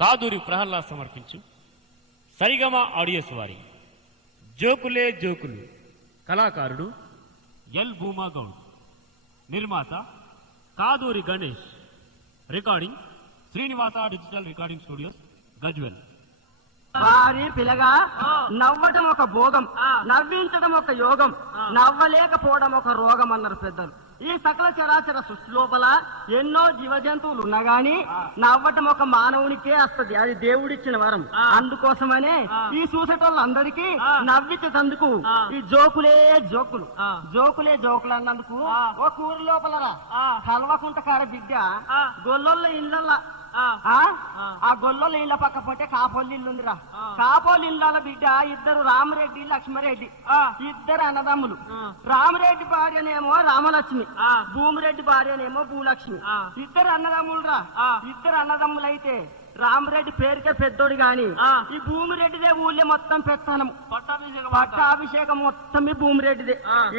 కాదూరి ప్రహ్లాద్ సమర్పించు సరిగమ ఆడియోస్ వారి జోకులే జోకులు. కళాకారుడు ఎల్ భూమా గౌడ్, నిర్మాత Kaduri Ganesh, recording Srinivasa digital recording studios, Gajwel. వారి పిల్లగా నవ్వటం ఒక భోగం, నవ్వించడం ఒక యోగం, నవ్వలేకపోవడం ఒక రోగం అన్నారు పెద్దలు. ఈ సకల చరాచర సృష్టి లోపల ఎన్నో జీవ జంతువులు ఉన్నా గాని నవ్వటం ఒక మానవునికే వస్తుంది, అది దేవుడిచ్చిన వరం. అందుకోసమనే ఈ చూసేటోళ్ళందరికీ నవ్వించేందుకు ఈ జోకులే జోకులు జోకులే జోకులు అన్నందుకు ఒక ఊరి లోపల కల్వకుంట కాడ బిడ్డ గొల్లొల్ల ఇళ్ళ ఆ గొల్లొల్ల ఇళ్ళ పక్క పోతే కాపోలి ఇల్లు ఉందిరా. కాపోలి ఇళ్ళ బిడ్డ ఇద్దరు రామరెడ్డి లక్ష్మరెడ్డి, ఇద్దరు అన్నదమ్ములు. రామరెడ్డి భార్యనేమో రామలక్ష్మి, భూమిరెడ్డి భార్యనేమో భూలక్ష్మి. ఇద్దరు అన్నదమ్ములు రా. ఇద్దరు అన్నదమ్ములైతే రామరెడ్డి పేరుకే పెద్దోడు గాని ఈ భూమిరెడ్డిదే ఊళ్ళే మొత్తం పెత్తనం, పట్టాభిషేకం మొత్తం ఈ భూమిరెడ్డిదే.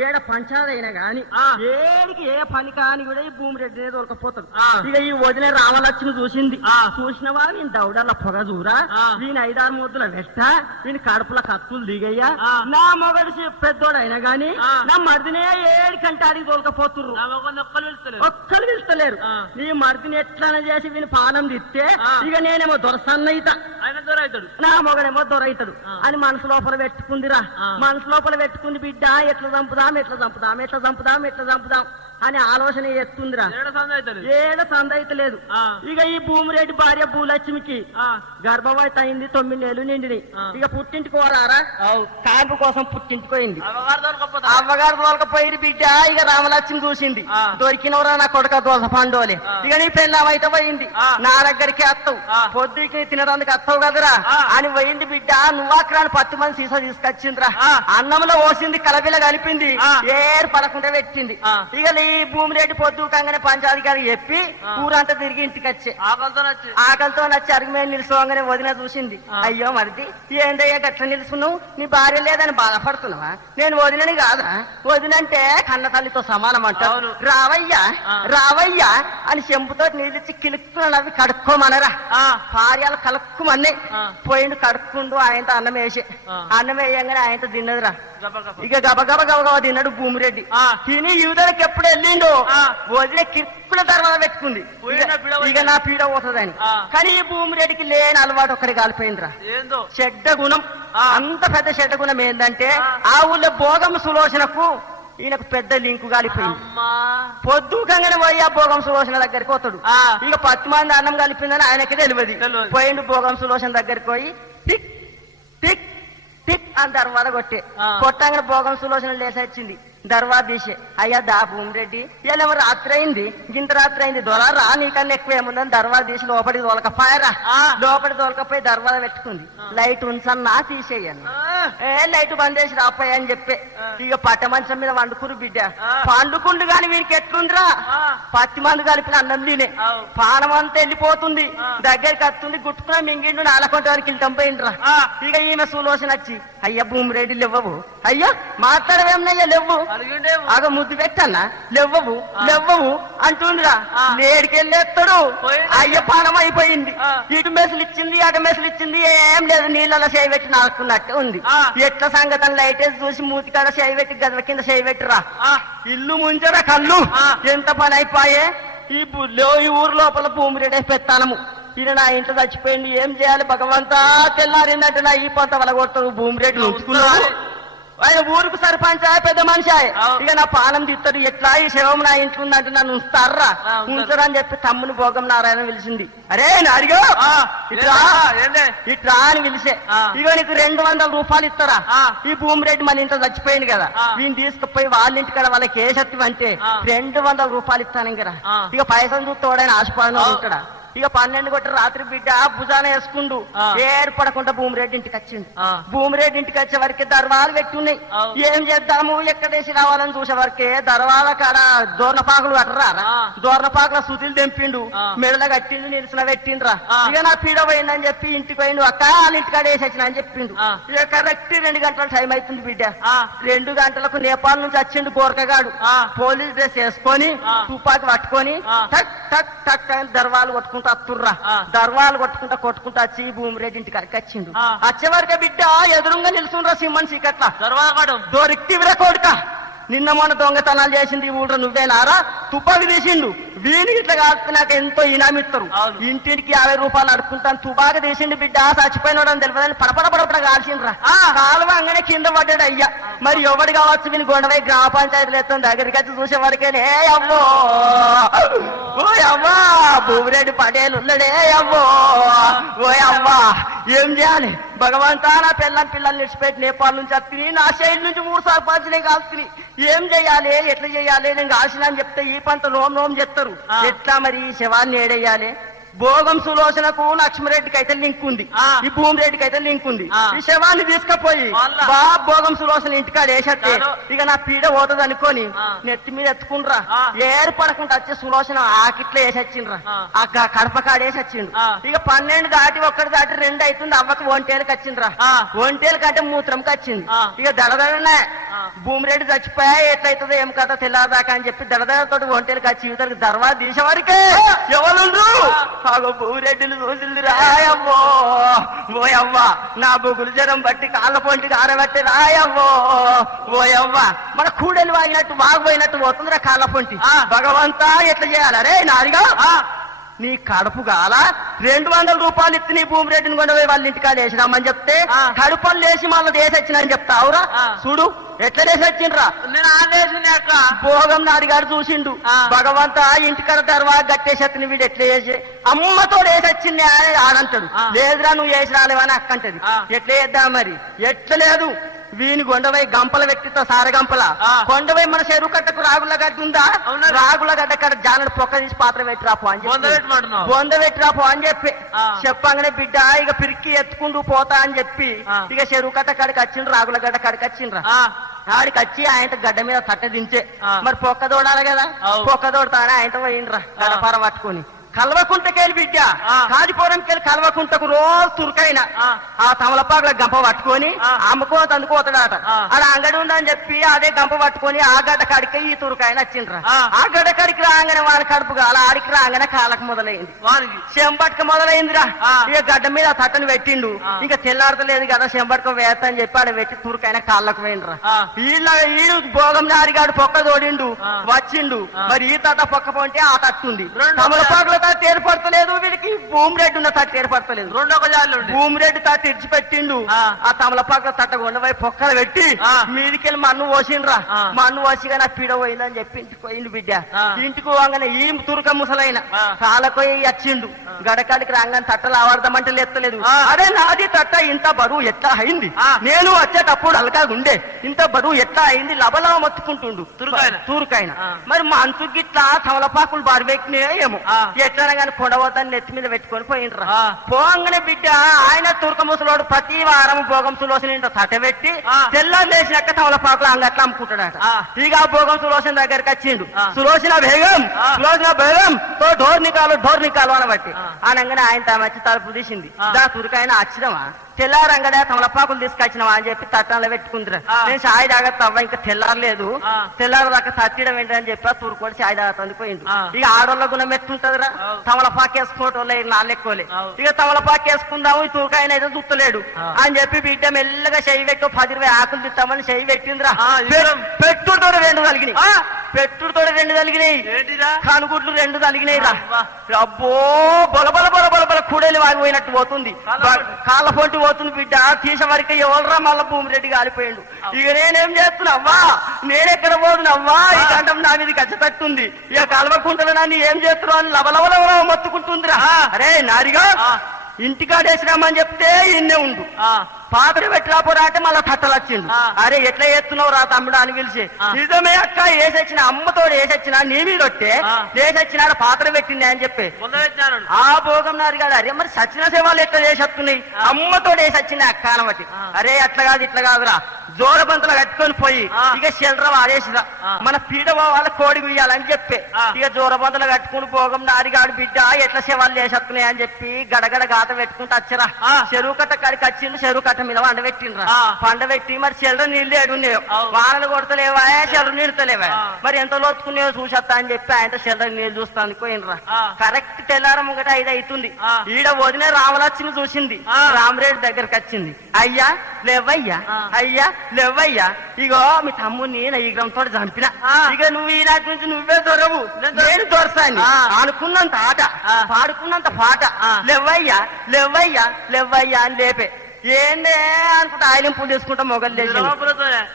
ఏడ పంచాదైనా గాని ఏడికి ఏ పని కాని కూడా ఈ భూమిరెడ్డినే దొరకపోతాడు. ఇక ఈ వదిన రామలక్ష్మి చూసింది, చూసినవా నేను దౌడర్ల పొగ చూరా, వీని 5-6 ముద్దుల వెట్ట, వీని కడుపుల కత్తులు దిగయ్యా. నా మొగడు పెద్దోడైనా గాని నా మరిదినే ఏడికంటే అడిగి దొరకపోతుర్రు, ఒక్కరు పిలుస్తలేరు. నీ మరిదిని ఎట్లా చేసి వీని పానం తిస్తే ఇక నేనేమో దొరసన్నయిత, నా మొగడేమో దొరైతాడు అని మనసు లోపల పెట్టుకుందిరా. మనసు లోపల పెట్టుకుంది బిడ్డ ఎట్లా చంపుదాం ఎట్లా చంపుదాం ఎట్లా చంపుదాం ఎట్లా చంపుదాం అని ఆలోచన ఎత్తుందిరా. ఏడ సందయిత లేదు. ఇక ఈ భూమిరెడ్డి భార్య భూలక్ష్మికి గర్భవతి అయింది, 9 నెలలు నిండినాయి. ఇక పుట్టింటికి పోరారా కాంపు కోసం పుట్టింటికి పోయింది. అవ్వగారు దొరకపోయింది బిడ్డ. ఇక రామలక్ష్మి చూసింది, దొరికినవరా నా కొడుక దోస పండోలే, ఇక నీ పెళ్ళమైతే పోయింది, నా దగ్గరికి వస్తావు, పొద్దుకి తినడానికి వస్తావు కదరా అని పోయింది బిడ్డ. నువ్వాక్రాని 10 మంది సీసా తీసుకొచ్చిందిరా. అన్నంలో పోసింది, కలబిల కలిపింది, ఏరు పడకుండా పెట్టింది. ఇక ఈ భూమిరెడ్డి పొద్దు కంగానే పంచాధికారికి చెప్పి ఊరంతా తిరిగి ఇంటికి వచ్చే ఆకలితో నచ్చి అరుగు మీద నిలుసుకోగానే వదిన చూసింది, అయ్యో మరిది ఏందయ్యా గట్ల నిలుసుకున్నావు, నీ భార్య లేదని బాధపడుతున్నావా? నేను వదినని కాదురా, వదినంటే కన్న తల్లితో సమానం అంటావు, రావయ్యా రావయ్యా అని చెంపుతో నీళ్ళిచ్చి కిలుక్కున నవ్వి కడుక్కోమనరా. భార్యలు కలుక్కుమన్నాయి. పోయిండు కడుక్కుండు, ఆయనతో అన్నం వేసే, అన్నం వేయంగానే ఆయనతో తిన్నదిరా. ఇక గబగబ గబగబ తిన్నాడు భూమిరెడ్డి. తిని యువతలకు ఎప్పుడు వెళ్ళిండు వదిలే కిప్పుల తర్వాత పెట్టుకుంది, ఇక నా పీడ పోతుందని. కానీ ఈ భూమిరెడ్డికి లేని అలవాటు ఒక్కడి కాలిపోయిందిరా, చెడ్డ గుణం. అంత పెద్ద చెడ్డ గుణం ఏంటంటే ఆ ఊళ్ళో భోగం సులోచనకు ఈయనకు పెద్ద లింకు కాలిపోయింది. పొద్దుకంగానే పోయి ఆ భోగం సులోచన దగ్గరికి పోతాడు. ఇక 10 మంది అన్నం కలిపిందని ఆయనకి తెలియదు. పోయిండు భోగం సులోచన దగ్గరికి పోయి టిక్ టిక్ టిక్ అని దర్వాద కొట్టే. కొట్టంగానే భోగం సులోచన లేసొచ్చింది, దర్వాద తీసే, అయ్యా దా భూమిరెడ్డి ఇవాళ రాత్రి అయింది, గింత రాత్రి అయింది, దొరా నీకన్నా ఎక్కువ ఏముందని దర్వాద తీసి లోపలికి తోలకపోయారా. లోపలి తోలకపోయి దర్వాద పెట్టుకుంది. లైట్ ఉంచన్నా తీసేయను, లైట్ బంద్ చేసి రాపోయా అని చెప్పే. ఇక పట్ట మంచం మీద వండుకురు బిడ్డ. పండుకుండు గాని వీరికి ఎట్లుందిరా, 10 మంది కలిపిన అన్నం తినే పానం అంతా వెళ్ళిపోతుంది, దగ్గరికి వస్తుంది, గుట్టుకున్నా మింగిండు, 4 కొంట వరకు వెళ్తాం పోయిండ్రా. ఇక ఈమె సులోచన వచ్చి, అయ్యా భూమిరెడ్డి లేవ్వవు, అయ్యా మాట్లాడవేమనయ్యా లేవ్వు, అగ ముద్దు పెట్టన్నా లేవ్వవు లేవ్వవు అంటుండ్రా. లేడికెళ్ళేస్తాడు, అయ్య పానం అయిపోయింది. ఇటు మెసులు ఇచ్చింది అటు మెసులు ఇచ్చింది, ఏం లేదు, నీళ్ళలో చేయి పెట్టి నాకున్నట్టే ఉంది. ఎట్లా సంగతం లైటేసి చూసి మూతికాడ చేయి పెట్టి గదవ కింద చేయి పెట్టిరా, ఇల్లు ముంచరా కళ్ళు, ఎంత పని అయిపోయే. ఈ ఊరు లోపల భూమిరెడ్డి పెత్తానము, ఈయన నా ఇంట్లో చచ్చిపోయింది, ఏం చేయాలి భగవంతా, తెల్లారిందంటే నా ఈ పంట వలగొడతాడు. భూమిరెడ్డి ఉంచుకున్నాడు, ఆయన ఊరుకు సర్పంచ్ పెద్ద మనిషి. ఇక నా పానం తీస్తాడు, ఎట్లా ఈ శవం నా ఇంట్లో ఉందంటే నన్ను ఉంచుతారా, ఉంచరా అని చెప్పి తమ్ముని భోగం నారాయణ పిలిచింది. అరే అడిగో ఇట్లా అని పిలిచే, ఇగో నీకు 200 రూపాయలు ఇస్తారా. ఈ భూమిరెడ్డి మన ఇంట్లో చచ్చిపోయింది కదా, వీని తీసుకుపోయి వాళ్ళ ఇంటికాడ వాళ్ళకి ఏ శక్తి అంటే 200 రూపాయలు ఇస్తాను. ఇంకా ఇక పైసలు చూస్తాడని ఆశపడిన ఉంటాడా. ఇక 12 కొట్టి రాత్రి బిడ్డ భుజాన వేసుకుండు, ఏర్పడకుండా భూమిరెడ్డి ఇంటికి వచ్చిండు. భూమిరెడ్డి ఇంటికి వచ్చే వరకే దర్వాలు పెట్టున్నాయి. ఏం చేద్దాము ఎక్కడేసి రావాలని చూసే వరకే దర్వాల కాడ దోర్నపాకులు కట్టరా, దోర్నపాకుల సుతులు తెంపిండు, మెడల కట్టిండు, నిలిచిన పెట్టిండ్రా. ఇక నా పీడ పోయిందని చెప్పి ఇంటికి పోయిండు, అక్క వాళ్ళ ఇంటికాడ వేసి వచ్చిన అని చెప్పిండు. ఇక కరెక్ట్ 2 గంటల టైం అవుతుంది బిడ్డ. 2 గంటలకు నేపాల్ నుంచి వచ్చిండు గోరకగాడు, పోలీస్ డ్రెస్ వేసుకొని తుపాకి పట్టుకొని టక్ టక్ టక్ అని దర్వాలు కొట్టుకుంటూ కొట్టుకుంటా అత్తుర్రా దర్వాలు కొట్టుకుంటా వచ్చి భూమిరెడ్డి ఇంటికి వచ్చిండు వచ్చే వరకే బిడ్డ ఎదురుగా నిలుసుండ్రా సింహన్ చీకట్ల దొరికివిరా కొడుక నిన్న మొన్న దొంగతనాలు చేసింది ఈ ఊళ్ళో నువ్వేనారా తుపాకి తీసిండు వీని ఇట్లా కాదు నాకు ఎంతో ఇనామిస్తారు ఇంటికి 50 రూపాయలు అడుకుంటాను తుపాకి తీసిండు బిడ్డ చచ్చిపోయినోడని తెలియదని పడపడ కాల్చిండ్రా కాలువ అంగనే కింద పడ్డాడు అయ్యా మరి ఎవడు కావచ్చు వీని గొడవై గ్రామ పంచాయతీలు ఎత్తాం దగ్గరికి వచ్చి చూసే వరకేనే అమ్మో ఓ అమ్మా భూమిరెడ్డి పటేల్ ఉన్నాడే అమ్మో ఓ అమ్మా ఏం చేయాలి భగవంతా నా పిల్లల్ని నిడిచిపెట్టి నేపాల్ నుంచి వస్తుంది నా సైడ్ నుంచి 3 సర్పంచ్నే కాల్చుకుని ఏం చెయ్యాలి ఎట్లా చెయ్యాలి నేను కాల్చిన అని చెప్తే ఈ పంట నోం చెప్తారు ఎట్లా మరి ఈ శవాన్ని ఏడేయాలి భోగం సులోచనకు లక్ష్మరెడ్డికి అయితే లింక్ ఉంది ఈ భూమిరెడ్డికి అయితే లింక్ ఉంది ఈ శవాన్ని తీసుకుపోయి భోగం సులోచన ఇంటికాడ వేసట్టే ఇక నా పీడ పోతుంది అనుకోని నెత్తి మీద ఎత్తుకుండ్రా ఏర్పడకుండా వచ్చే సులోచన ఆకిట్లో వేసొచ్చిండ్రా ఆ కడప కాడ వేసొచ్చిండు ఇక 12 దాటి 1 దాటి 2 అవుతుంది అవ్వకి ఒంటేలకు వచ్చిండ్రా ఒంటేలు కంటే మూత్రంకి వచ్చింది ఇక దడదడనే భూమిరెడ్డి చచ్చిపోయా ఎట్లయితుందో ఏం కదా తెల్లాదాకా అని చెప్పి దడదడతోటి ఒంటేలకు వచ్చి యువతలకు దర్వా తీసే వరకే ఎవరు భూమిరెడ్డిని చూసింది రాయమ్మో ఓయవ్వ నా బొగులు జ్వరం బట్టి కాళ్ళ పొంటికి ఆరబట్టి రాయమ్మో ఓయవ్వ మన కూడలి వాగినట్టు వాగిపోయినట్టు పోతుందిరా కాళ్ళ పొంటి భగవంతా ఎట్లా చేయాలి రే నారిగా నీ కడుపు గాల 200 రూపాయలు ఇచ్చి నీ భూమిరెడ్డిని కొండపోయి వాళ్ళ ఇంటికాడ వేసినామని చెప్తే కడుపలు వేసి మళ్ళీ దేశొచ్చినని చెప్తావురా చూడు ఎట్లా దేశొచ్చిండ్రా భోగం నాడిగాడు చూసిండు భగవంతా ఇంటికాడ తర్వాత గట్టేసెత్తిన వీడు ఎట్లా వేసి అమ్మతో వేసొచ్చింది ఆడంటాడు లేదురా నువ్వు వేసి రాలేవని అక్కంటది ఎట్లా వేద్దాం మరి ఎట్లా లేదు వీని కొండవై గంపల వ్యక్తితో సారగంపల కొండవై మన చెరువు కట్టకు రాగుల గడ్డ ఉందా రాగుల గడ్డ కడ జానడు పొక్క తీసి పాత్ర పెట్టిరాపో అని చెప్పి బొంద పెట్టిరాపో అని చెప్పి చెప్పంగానే బిడ్డ ఇక పిరికి ఎత్తుకుంటూ పోతా అని చెప్పి ఇక చెరువు కట్ట కాడికి వచ్చిండ్రు రాగుల గడ్డ కాడికి వచ్చిండ్రా ఆడికి వచ్చి ఆయన గడ్డ మీద తట్ట దించే మరి పొక్క దోడాలి కదా పొక్క దోడతానే ఆయనతో పోయిండ్రా గడపార పట్టుకొని కల్వకుంటకెళ్ళి బిడ్డ కాదిపోవడంకెళ్ళి కల్వకుంటకు రోజు తురుకైన ఆ తమలపాకుల గంప పట్టుకొని అమ్ముకోత అందుకోతాడట అలా అంగడి ఉందని చెప్పి అదే గంప పట్టుకొని ఆ గడ్డ కాడికి ఈ తురుకైన వచ్చిండ్రా ఆ గడ్డ కాడికి రాగానే వాని కడుపు కాల ఆడికి రాగానే కాళ్ళకు మొదలైంది చెంబట్క మొదలైందిరా ఇక గడ్డ మీద తట్టను పెట్టిండు ఇంకా తెల్లారతలేదు కదా చెంబట్క వేస్తా అని చెప్పి ఆడ పెట్టి తురుకైన కాళ్ళకు పోయిండ్రా ఈడు భోగం నారిగాడు పొక్క తోడిండు వచ్చిండు మరి ఈ తట్ట పొక్క పోంటే ఆ తట్టుంది తమలపాకుల తట్టు ఏర్పడతలేదు వీడికి భూమిరెడ్డి ఉన్న తట్టు ఏర్పడతలేదు భూమిరెడ్డి తట్టు ఇడిచిపెట్టిండు ఆ తమలపాకుల తట్ట కొండపై పొక్కలు పెట్టి మీదికెళ్ళి మన్ను పోసిండ్రా మన్ను పోసిగా నా పీడ పోయిందని చెప్పి ఇంటికి పోయిండు బిడ్డ ఇంటికి పోగానే ఈ తురుక ముసలైన కాళ్ళకోయి వచ్చిండు గడకాడికి రాగానే తట్టలు ఆడదామంటే లేస్తలేదు అదే నాది తట్ట ఇంత బరువు ఎట్లా అయింది నేను వచ్చేటప్పుడు అలకాగా ఉండే ఇంత బరువు ఎట్లా అయింది లబలవ మొత్తుకుంటుండు తురుకైన మరి మా అంతు గిట్లా తమలపాకులు బారిపెట్టినే ఏమో ఎట్లా కానీ కొడవతాన్ని నెత్తి మీద పెట్టుకొని పోయిండ్రా పోంగనే బిడ్డ ఆయన తుర్క ముసలోడు ప్రతి వారం భోగం సులోచన తట పెట్టి తెల్లని లేచినాక తమలపాకులు అంగట్లా అమ్ముకుంటాడట ఇక భోగం సులోచన దగ్గరికి వచ్చిండు సులోచన బేగం తో డోర్ నికాలు అనబట్టి అనగానే ఆయన తమ వచ్చి తలుపు తీసింది దా తురికైనా వచ్చినవా తెల్లారంగడే తమలపాకులు తీసుకొచ్చినావా అని చెప్పి తట్టంలో పెట్టుకుందిరా నేను చాయ్ తాగత్తవ్వ ఇంకా తెల్లారలేదు తెల్లారు దాకా తట్టడం ఏంటని చెప్పి తురుకోడి చాయ్ తాగుతుంది పోయింది ఇక ఆడోళ్ళ గుణం ఎట్టుంటదిరా తమలపాకు వేసుకోవటోళ్ళే నాళ్ళెక్కోలే ఇక తమలపాకు వేసుకుందాము ఈ తూకాయన అయితే చుట్టలేడు అని చెప్పి బిడ్డ మెల్లగా చెయ్యి పెట్టు 10-20 ఆకులు తిట్టామని చెయ్యి పెట్టిందిరా పెట్టుడుతో 2 కలిగినాయి పెట్టుడుతో 2 కలిగినాయి కనుగుడ్లు 2 కలిగినాయి రా అబ్బో బొలబల కూడేలు వాగిపోయినట్టు పోతుంది కాళ్ళ పొంటి పోతుంది బిడ్డ తీసే వరకు ఎవరురా మళ్ళా భూమిరెడ్డి కాలిపోయిండు ఇక నేనేం చేస్తున్నావ్వా నేనెక్కడ పోతున్నావ్వా ఈ గంటం నా మీద కచ్చతట్టుంది ఇక కలవకుంటా నన్ను ఏం చేస్తున్నావు అని లవలవలవ మొత్తుకుంటుందిరా అరే నారిగా ఇంటికాడేసినామని చెప్తే ఇన్నే ఉండు పాత్ర పెట్టిరాపోరా అంటే మళ్ళా తట్టలు వచ్చిండు అరే ఎట్లా చేస్తున్నావు రా తమ్ముడు అని పిలిచి నిజమే అక్క వేసొచ్చిన అమ్మతో వేసొచ్చిన నీ మీద వస్తే వేసొచ్చినాడు పాత్ర పెట్టింది అని చెప్పి ఆ భోగం నాది కాదు అరే మరి సచిన సేవలు ఎట్లా చేసేస్తున్నాయి అమ్మతో వేసొచ్చింది అక్క అనబట్టి అరే అట్లా కాదు ఇట్లా కాదురా జోరబంతలు కట్టుకొని పోయి ఇక చిల్లర వాడేసిరా మన పీడ వాళ్ళ కోడి గుయ్యాలని చెప్పి ఇక జోరబంతలు కట్టుకుని పోగం నారిగాడు బిడ్డ ఎట్లా శవాలు చేసేస్తున్నాయి అని చెప్పి గడగడ గాత పెట్టుకుంటూ వచ్చరా చెరువు కట్ట కాడికి వచ్చిండు చెరువు కట్ట మీద వండబెట్టిండ్రా పండబెట్టి మరి చిల్లర నీళ్లు ఏడున్నాయో వానలు కొడతలేవా చెల్లర నీళ్ళతలేవా మరి ఎంత లోతుకున్నాయో చూసేస్తా అని చెప్పి ఆయన చిల్లర నీళ్ళు చూస్తాను పోయినరా కరెక్ట్ తెల్లారం ఒకటి 5 అవుతుంది ఈడ వదిన రామలక్ష్మి చూసింది రామరెడ్డి దగ్గరకు వచ్చింది అయ్యా లేవయ్యా అయ్యా లేవయ్యా ఇగో మీ తమ్ముని ఈగ్రంతో చంపిన ఇక నువ్వు ఈనాటి నుంచి నువ్వే దొరవు నేను దొరసాను అనుకున్నంత ఆట పాడుకున్నంత పాట లేవయ్యా లేవయ్యా లేవయ్యా అని లేపే ఏందే అనుకుంటా ఆయిలింపులు తీసుకుంటా మొగలు లేచి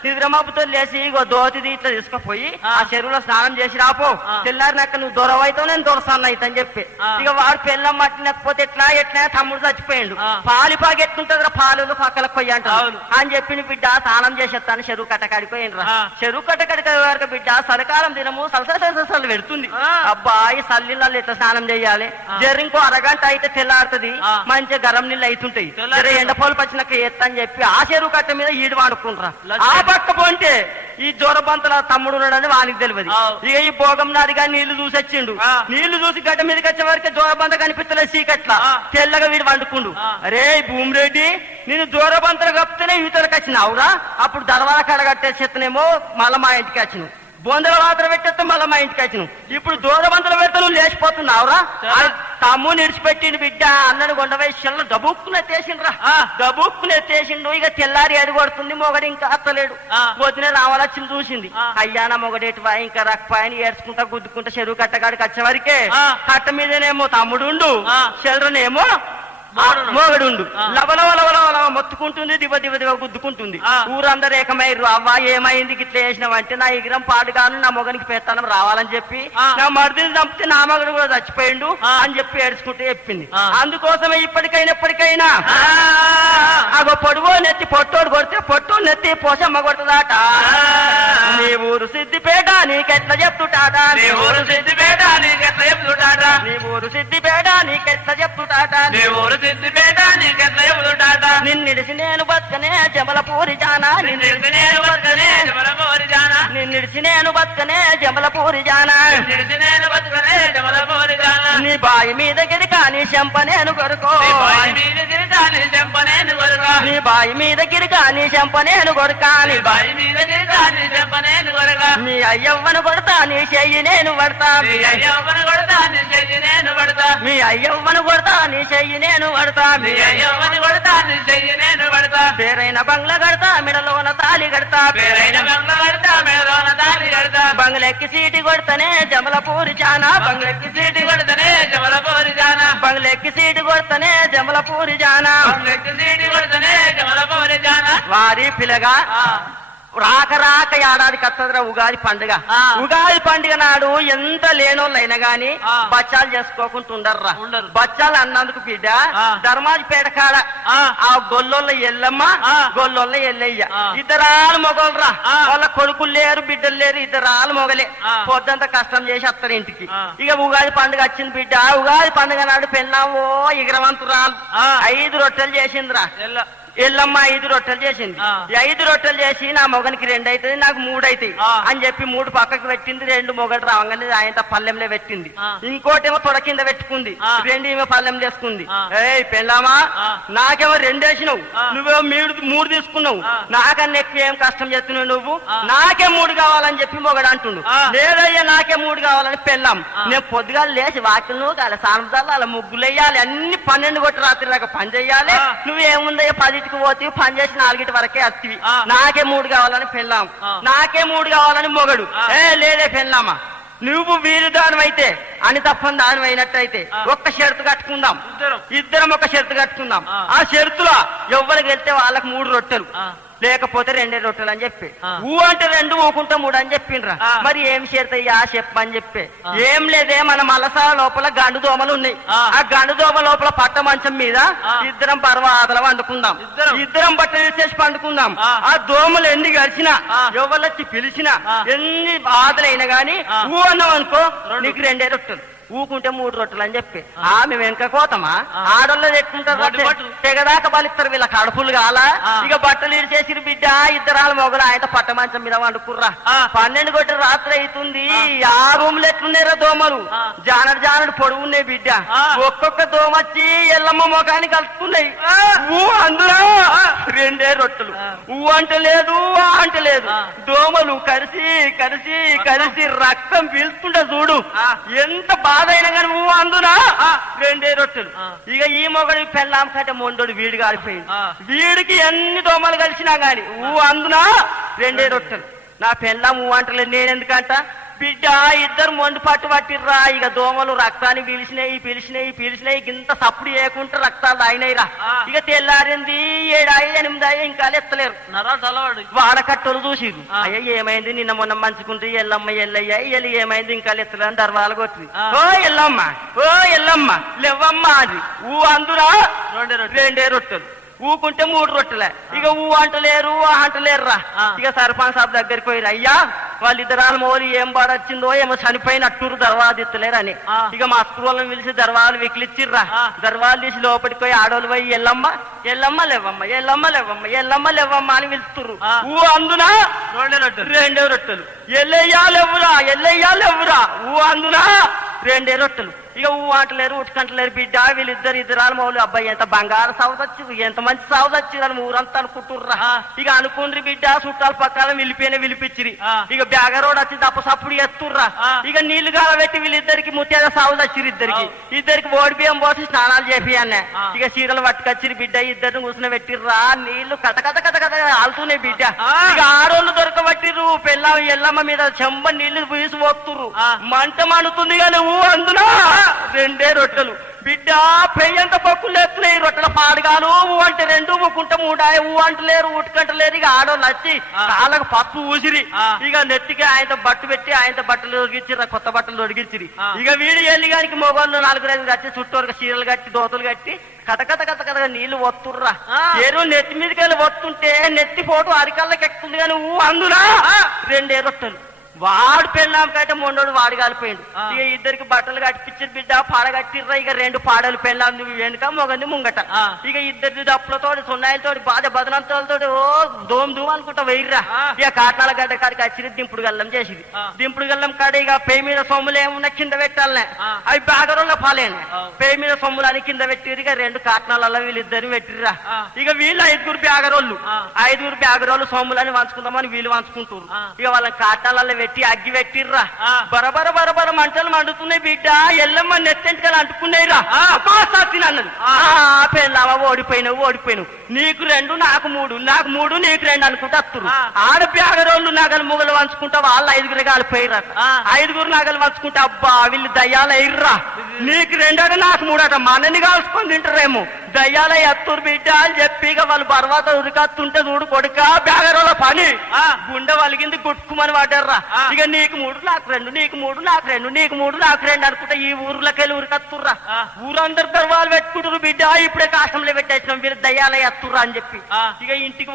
నిద్రమాపుతో లేచి ఇగో దోతిది ఇట్లా తీసుకుపోయి ఆ చెరువులో స్నానం చేసి రాపో తెల్లారినాక నువ్వు దొరవైతావు నేను దొరసాను అయితే అని చెప్పి ఇక వాడు పెళ్ళం మట్టినకపోతే ఎట్లా ఎట్లా తమ్ముడు చచ్చిపోయిండు పాలు పాకి ఎట్లుంటది పాలు పక్కలకు పోయి అంటారు అని చెప్పి బిడ్డ స్నానం చేసేస్తాను చెరువు కట్టకాడిపోయిండ్రా చెరువు కట్టకాడికి వరకు బిడ్డ చలికాలం దినము సలసలు పెడుతుంది అబ్బాయి సల్లిళ్ళు ఎట్లా స్నానం చేయాలి జర ఇంకో అరగంట అయితే తెల్లారుతుంది మంచిగా గరం నీళ్ళు అవుతుంటాయి ఎండపోలు పచ్చినాక ఎత్త అని చెప్పి ఆ చెరువు కట్ట మీద ఈడు వాడుకుంటారా ఆ పక్క పోంటే ఈ జోరబంతల తమ్ముడు ఉన్నాడని వానికి తెలియదు ఇక ఈ భోగం నాదిగా నీళ్లు చూసి వచ్చిండు నీళ్లు చూసి గడ్డ మీదకి వచ్చే వరకు జోరబంత కనిపిస్తలే చీకట్ల తెల్లగా వీడు వండుకుండు అరే భూమిరెడ్డి నేను జోరబంతలు కప్పితేనే ఈతలకు వచ్చినావురా అప్పుడు దర్వాల కడ కట్టేసేస్తనేమో మళ్ళీ మా ఇంటికి వచ్చినావు బొందల వాతలు పెట్టేస్తే మళ్ళీ మా ఇంటికి వచ్చినావు ఇప్పుడు దూరబంతలు పెడితే నువ్వు లేచిపోతున్నావురా తమ్ముని విడిచిపెట్టిండు బిడ్డ అన్నను కొండవేషంలో దబుక్కుని ఎత్తేసిండ్రా దబుక్కుని ఎత్తేసిండు ఇక తెల్లారి ఎడగొడుతుంది మొగడు ఇంకా అత్తలేడు పొద్దున రామలక్ష్మి చూసింది అయ్యా నా మొగడేటి ఇంకా రక్పాయని ఏడ్చుకుంటా గుద్దుకుంటా చెరువు కట్టగాడికి వచ్చే వరకే కట్ట మీదనేమో తమ్ముడుండు చెల్లరనేమో మోగడుండు లవలవ లవలవ మొత్తుకుంటుంది దివ దివ దివ గుద్దుకుంటుంది ఊరందరూ ఏకమైర్రు అవ్వ ఏమైంది గిట్లా చేసినావంటే నా ఎగిరం పాడుగాను నా మొగనికి పెత్తనం రావాలని చెప్పి నా మరిదిని చంపితే నా మగడు కూడా చచ్చిపోయిండు అని చెప్పి ఏడ్చుకుంటూ చెప్పింది అందుకోసమే ఇప్పటికైనా అగో పొడుగో నెత్తి పొట్టోడు కొడితే పొట్టోడు నెత్తి పోసమ్మ కొడుతుందాట నీ ఊరు సిద్దిపేట నీకెట్లా చెప్తుటాట నీ ఊరు సిద్దిపేట నీకెట్లా చెప్తుటాట నీ ఊరు సిద్దిపేట నీకెట్లా చెప్తుటాట నీ ఊరు సిద్దిపేట నీకెట్లా చెప్తుటాట నిన్నిడిసి నేను బతుకనే జమలపూరి జానా నిన్నిడిసి నేను బతుకనే జమలపూరి జానా నిన్నిడిసి నేను బతుకనే జమలపూరి జానా నిన్నిడిసి నేను బతుకనే జమలపూరి జానా నీ బాయి మీద గిరికా నీ చెంపనేను కొరుకో నీ బాయి మీద గిరికా నీ చెంపనేను కొరుకో నీ బాయి మీద గిరికా నీ చెంపనేను కొరుకా నీ బాయి మీద గిరికా నీ చెంపనేను కొరుకా నీ అయ్యవ్వను కొడతా నీ చెయ్యి నేను పడతా మీ అయ్యవ్వను కొడతా నీ చెయ్యి నేను పడతా మీ అయ్యవ్వను కొడతా నీ చెయ్యి నేను పడతా మీ అయ్యవ్వను కొడతా నీ చెయ్యి నేను పడతా పేరైన బంగ్లా కడతా మెడలోన తాళి కడతా పేరైన బంగ్లా కడతా మెడలోన తాళి కడతా బంగ్లెక్కి సీటి కొడతనే జమలపూరి జానా బంగ్లెక్కి సీటి కొడతనే జమలపూరి జానా బంగ్లెక్కి సీటి కొడతనే జమలపూరి జానా బంగ్లెక్కి సీటి కొడతనే జమలపూరి జానా వారి పిల్లగా రాక రాక ఏడాదికి వస్తుందిరా ఉగాది పండుగ ఉగాది పండుగ నాడు ఎంత లేనోళ్ళైనా గాని బచ్చాలు చేసుకోకుండా ఉండర్రా బచ్చాలు అన్నందుకు బిడ్డ ధర్మాజిపేట కాడ ఆ గొల్లోళ్ళ ఎల్లమ్మ గొల్లోళ్ళ ఎల్లయ్య ఇద్దరాలు మొగలరా వాళ్ళ కొడుకులు లేరు బిడ్డలు లేరు ఇద్దరాలు మొగలే పొద్దంతా కష్టం చేసి వస్తారు ఇంటికి ఇక ఉగాది పండుగ వచ్చింది బిడ్డ ఉగాది పండుగ నాడు పెళ్ళామో ఇగరవంతురాలు 5 రొట్టెలు చేసిందిరా ఎల్లమ్మ 5 రొట్టెలు చేసింది 5 రొట్టెలు చేసి నా మొగనికి 2 అవుతుంది నాకు 3 అవుతాయి అని చెప్పి 3 పక్కకు పెట్టింది 2 మొగడు రావంగానే ఆయన పల్లెంలో పెట్టింది ఇంకోటేమో తొడ కింద పెట్టుకుంది 2 ఏమో పల్లెం చేసుకుంది ఏయ్ పెళ్ళామా నాకేమో 2 వేసినావు నువ్వేమో 3 తీసుకున్నావు నాకన్నా ఎక్కువ ఏం కష్టం చేస్తున్నావు నువ్వు నాకే 3 కావాలని చెప్పి మొగడు అంటుండు లేదయ్యా నాకే 3 కావాలని పెళ్ళాం నేను పొద్దుగా లేచి వాకిలు అలా సాయంత్రాలు అలా ముగ్గులు వేయాలి అన్ని 12 కొట్టి రాత్రి దాకా పని చెయ్యాలి నువ్వేముందయ్యా 10 పోతే పని చేసి 4 వరకే వస్తుంది నాకే 3 కావాలని పెళ్ళాం నాకే 3 కావాలని మొగడు లేదే పెళ్ళామా నువ్వు వీరు దానివైతే అని తప్పని దాని అయినట్టయితే ఒక్క షరతు కట్టుకుందాం ఇద్దరం ఒక షరతు కట్టుకుందాం ఆ షరతులో ఎవరికి వెళ్తే వాళ్ళకి 3 రొట్టెలు లేకపోతే 2 రొట్టెలు అని చెప్పి ఊ అంటే 2 ఊకుంటా 3 అని చెప్పిండ్రా మరి ఏం చేరుతాయ్యా చెప్పని చెప్పి ఏం లేదే మన మలసాల లోపల గండు దోమలు ఉన్నాయి ఆ గండు దోమ లోపల పట్ట మంచం మీద ఇద్దరం పర్వాదల వండుకుందాం ఇద్దరం బట్టలు వేసేసి పండుకుందాం ఆ దోమలు ఎన్ని గడిచినా ఎవరొచ్చి పిలిచినా ఎన్ని బాధలైనా గాని ఊ అన్నాం అనుకో నీకు 2 రొట్టెలు ఊకుంటే 3 రొట్టెలు అని చెప్పి మేము వెనక కోతమా ఆడోళ్ళు ఎట్టుంటారు తెగదాకా బలిస్తారు వీళ్ళ కడుపులు కాల ఇక బట్టలు ఇరిచేసిరు బిడ్డ ఇద్దరాల మొగలు ఆయన పట్ట మంచం మీద వండుకుర్రా 12 గంటల రాత్రి అవుతుంది ఆ రూమ్లు ఎట్లున్నారా దోమలు జానడు పొడుగు ఉన్నాయి బిడ్డ ఒక్కొక్క దోమ వచ్చి ఎల్లమ్మ మొగాన్ని కలుపుతున్నాయి అందులో 2 రొట్టెలు అంటలేదు అంటలేదు దోమలు కలిసి రక్తం పీల్చుకుంటా చూడు ఎంత బాధ అయినా కానీ అందునా 2 రొట్టెలు ఇక ఈ మొగడు పెళ్ళాం కంటే మొండోడు వీడు కాలిపోయింది వీడికి ఎన్ని దోమలు కలిసినా గాని అందునా 2 రొట్టెలు నా పెళ్ళాం అంటలేదు నేనెందుకంట బిడ్డ ఇద్దరు మొండు పట్టిర్రా ఇక దోమలు రక్తాన్ని పీల్చినాయి ఇంత సప్పుడు చేయకుండా రక్తాలు తాగినాయిరా ఇక తెల్లారింది 7 ఇంకా ఎత్తలేరు వాడకట్టలు చూసిరు అయ్యా ఏమైంది నిన్న మొన్న మంచుకుంటే ఎల్లమ్మ ఎల్లయ్యా ఎల్లి ఏమైంది ఇంకా ఎత్తలేని దర్వాలు కొట్టి ఓ ఎల్లమ్మ లేవమ్మ అది అందురా 2 రొట్టెలు ఊకుంటే 3 రొట్టెలే ఇక అంటలేరురా ఇక సర్పంచ్ సాబ్ దగ్గరికి పోయిరు అయ్యా వాళ్ళిద్దరాలు మోలి ఏం బాడొచ్చిందో ఏమో చనిపోయినట్టురు దర్వాలు ఎత్తలేరు అని ఇక మా స్కూళ్ళని పిలిచి దర్వాలు వికిలిచ్చిర్రా దర్వాలు తీసి లోపలికి పోయి ఆడోళ్ళు పోయి ఎల్లమ్మ లేవమ్మ అని పిలుస్తుర్రు అందునా 2 రొట్టెలు ఎల్లయ్యా లేవురా అందునా 2 రొట్టెలు ఇక అంటలేరు ఉట్టుకంటలేరు బిడ్డ వీళ్ళిద్దరు ఇద్దరాలు మౌలు అబ్బాయి ఎంత బంగారు సాగుదొచ్చు ఎంత మంచి సాగుదొచ్చు అని ఊరంతా అనుకుంటుర్రా ఇక అనుకుండ్రి బిడ్డ చుట్టాలు పక్కన విలిపించిరి ఇక బ్యాగరోడ్ వచ్చి దప్పసప్పుడు ఎత్తుర్రా ఇక నీళ్లు కాలబెట్టి వీళ్ళిద్దరికి ముత్యాల సాగుదచ్చిరు ఇద్దరికి ఓడి బియ్యం పోసి స్నానాలు చేపియన్న ఇక చీరలు పట్టుకొచ్చిరి బిడ్డ ఇద్దరిని కూర్చుని పెట్టిర్రా నీళ్లు కథ ఆలుతున్నాయి బిడ్డ ఇక ఆడోళ్ళు దొరకబట్టిర్రు పెళ్ళ ఎల్లమ్మ మీద చెంబ నీళ్లు వీసి పోతుర్రు మంట మండుతుంది కానీ అందునా 2 రొట్టెలు బిడ్డ పెయ్యంత పక్కులు ఎత్తున్నాయి రొట్టెల పాడుగాను అంటే 2 ముక్కుంట 3 అంటలేరు ఉట్టుకంటలేరు ఇక ఆడోళ్ళు వచ్చి కాళ్ళకు పప్పు ఊసిరి ఇక నెత్తికి ఆయన బట్టు పెట్టి ఆయన బట్టలు తొడిగించిర్రు కొత్త బట్టలు తొడిగించిరి ఇక వీడి ఎల్లిగానికి మొగోళ్ళు 4-5 వచ్చి చుట్టూరు చీరలు కట్టి దోతలు కట్టి కథ నీళ్లు వత్తుర్రా ఎరువు నెత్తి మీదకి వెళ్ళి వస్తుంటే నెత్తి ఫోటో అరికల్లకి ఎక్కుతుంది కానీ అందునా 2 రొట్టెలు వాడు పెళ్ళాం కంటే మొండోడు వాడు కాలిపోయిండు ఇక ఇద్దరికి బట్టలు కట్టిపించిన బిడ్డ పాడగట్టిర్రా ఇక 2 పాడలు పెళ్ళాం వెనుక మొగంది ముంగట ఇక ఇద్దరి దప్పులతోటి సున్నాయిలతోటి బాధ బదనంతలతోటి ఓ దూమ్ అనుకుంటా వెయ్యిర్రా ఇక కాటాల గడ్డ కాడికి వచ్చి దింపుడు గల్లం చేసింది దింపుడు గల్లం కాడ ఇక పెయి మీద సొమ్ములు ఏమున్నా కింద పెట్టాలనే అవి బ్యాగరోళ్ళ పాలేను పెయి మీద సొమ్ములు అని కింద పెట్టిరు ఇక 2 కాటనాలలో వీళ్ళిద్దరిని పెట్టిర్రా ఇక వీళ్ళు 5 బ్యాగరోళ్ళు సొమ్ములని వంచుకుందామని వీళ్ళు వంచుకుంటారు ఇక వాళ్ళ కాటనాలలో పెట్టి అగ్గి పెట్టిర్రా బరబర మంటలు మండుతున్నాయి బిడ్డ ఎల్లమ్మ నెత్తెంటికలు అంటుకున్నాయిరా అన్నది పెళ్ళావా ఓడిపోయినావు నీకు 2 నాకు 3 నీకు 2 అనుకుంటా వస్తురు ఆడ బ్యాగరోళ్ళు నగలు ముగలు వంచుకుంటా వాళ్ళు 5 కాలిపోయిర్రా 5 నగలు వంచుకుంటా అబ్బా వీళ్ళు దయ్యాలు అయ్యిర్రా నీకు 2 నాకు 3 మనని కాల్చుకొని తింటారేమో దయ్యాల ఎత్తురు బిడ్డ అని చెప్పి ఇక వాళ్ళు బర్వాత ఉరికత్తుంటే చూడు కొడుక బ్యాగరోళ్ళ పని గుండె వలిగింది గుట్టుకుమని పడ్డారా ఇక నీకు 3 నాకు 2 నీకు 3 నాకు 2 నీకు 3 నాకు 2 అనుకుంటా ఈ ఊర్లోకి వెళ్ళి ఉరికత్తుర్రా ఊరందరు దర్వాలు పెట్టుకుంటారు బిడ్డ ఇప్పుడే కాష్టంలో పెట్టేసినాం వీళ్ళు దయ్యాల ఎత్తుర్రా అని చెప్పి ఇక ఇంటికి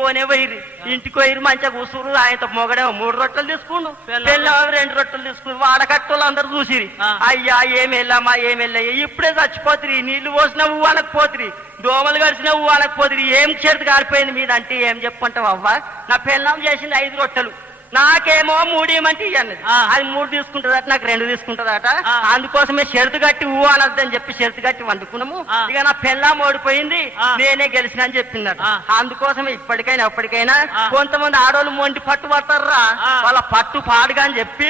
పోయిరు మంచిగా కూసురు ఆయనతో మొగడేమో 3 రొట్టెలు తీసుకుండు పెళ్ళేమో 2 రొట్టెలు తీసుకుని వాడకట్టోళ్ళు అందరు చూసిరి అయ్యా ఏమెళ్ళయ్యా ఇప్పుడే చచ్చిపోతురి నీళ్లు పోసినా అనకపోతురి దోమలు గడిచినా అనకపోతురి ఏం చేతి కాలిపోయింది మీద అంటే ఏం చెప్పంటావు అవ్వ నా పెళ్ళం చేసింది 5 రొట్టెలు నాకేమో 3 ఇవ్వమంటే ఇవ్వన్నది అది 3 తీసుకుంటుందట నాకు 2 తీసుకుంటుందట అందుకోసమే షరతు కట్టి అనద్దని చెప్పి షరతు కట్టి వండుకున్నాము ఇక నా పెళ్ళాం ఓడిపోయింది నేనే గెలిచిన అని చెప్పిందట అందుకోసమే ఎప్పటికైనా కొంతమంది ఆడోళ్ళు మొండి పట్టు పడతారా వాళ్ళ పట్టు పాడుగా అని చెప్పి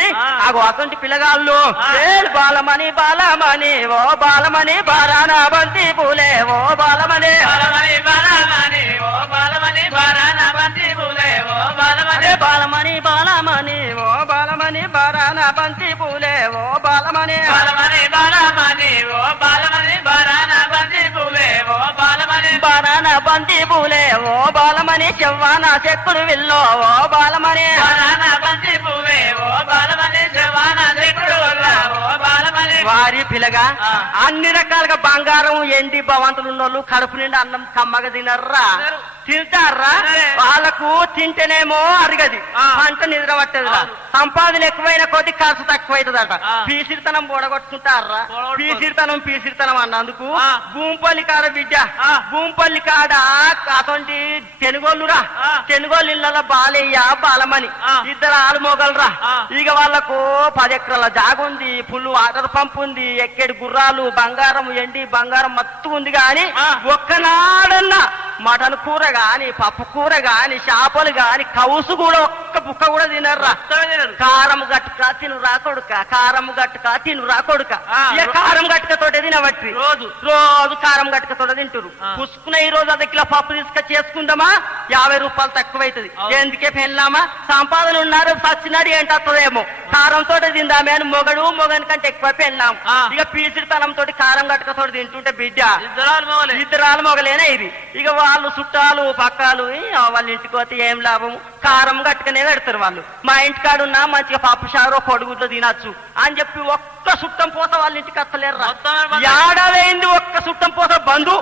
అటువంటి పిల్లగాళ్ళు బాలమని ఓ బాలమని బారానా బంతి పూలే ఓ బాలమని బాలమని ఓ బాలమని బారానా బంతి పూలే ఓ బాలమని బారానా బంతి పూలే ఓ బాలమని చెవ్వాన చెక్కుడు విల్లో ఓ బాలమని వారి పిల్లగా అన్ని రకాలుగా బంగారం ఎండి భవంతులు ఉన్నోళ్ళు కడుపు నిండా అన్నం కమ్మగా తినర్రా తింటారా వాళ్ళకు తింటేనేమో అరగది పంట నిద్ర పట్టదురా సంపాదన ఎక్కువైన కొద్ది ఖర్చు తక్కువైతుందట పీసిరితనం బోడగొట్టుకుంటారా పీసిరితనం అన్నందుకు భూంపల్లి కాడ బిడ్డ భూంపల్లి కాడ అటువంటి తెనుగోళ్ళురా తెనుగోళ్ళు ఇళ్ళ బాలయ్య బాలమని ఇద్దరు ఆలుమోగలరా ఇక వాళ్ళకు 10 ఎకరాల జాగుంది ఫుల్ వాటర్ పంప్ ఉంది ఎక్కడి గుర్రాలు బంగారం ఎండి బంగారం మత్తు ఉంది గాని ఒక్కనాడన్నా మటన్ కూర గాని పప్పు కూర గాని చేపలు గాని కౌసు కూడా ఒక్క బుక్క కూడా తినర్రా కారం గట్టుక తిను రాకొడుక కారం గట్టుక తిను రాకొడుక కారం గట్టుక తోటే తినబట్టి రోజు కారం గట్టుక తోట తింటారు పుసుకున్న ఈ రోజు అర్ధ కిలో పప్పు తీసుకొచ్చి చేసుకుందామా 50 రూపాయలు తక్కువైతుంది ఎందుకే పెళ్ళామా సంపాదన ఉన్నారు సచ్చినాడు ఏంటేమో కారం తోట తిందామే అని మొగని కంటే ఎక్కువ పెళ్ళాం ఇక పీసిడితనం తోటి కారం గట్టుక తోటి తింటుంటే బిడ్డ ఇద్దరాలు మొగలేనా ఇది ఇక వాళ్ళు చుట్టాలు పక్కాలు వాళ్ళ ఇంటికి పోతే ఏం లాభం కారం గట్టుకనే పెడతారు వాళ్ళు మా ఇంటికాడున్నా మంచిగా పప్పు చారు పొడుగుడ్లు తినచ్చు అని చెప్పి ఒక్క చుట్టం పోస వాళ్ళ ఇంటికి అత్తలేరు ఏడాదైంది ఒక్క చుట్టం పోస బంధు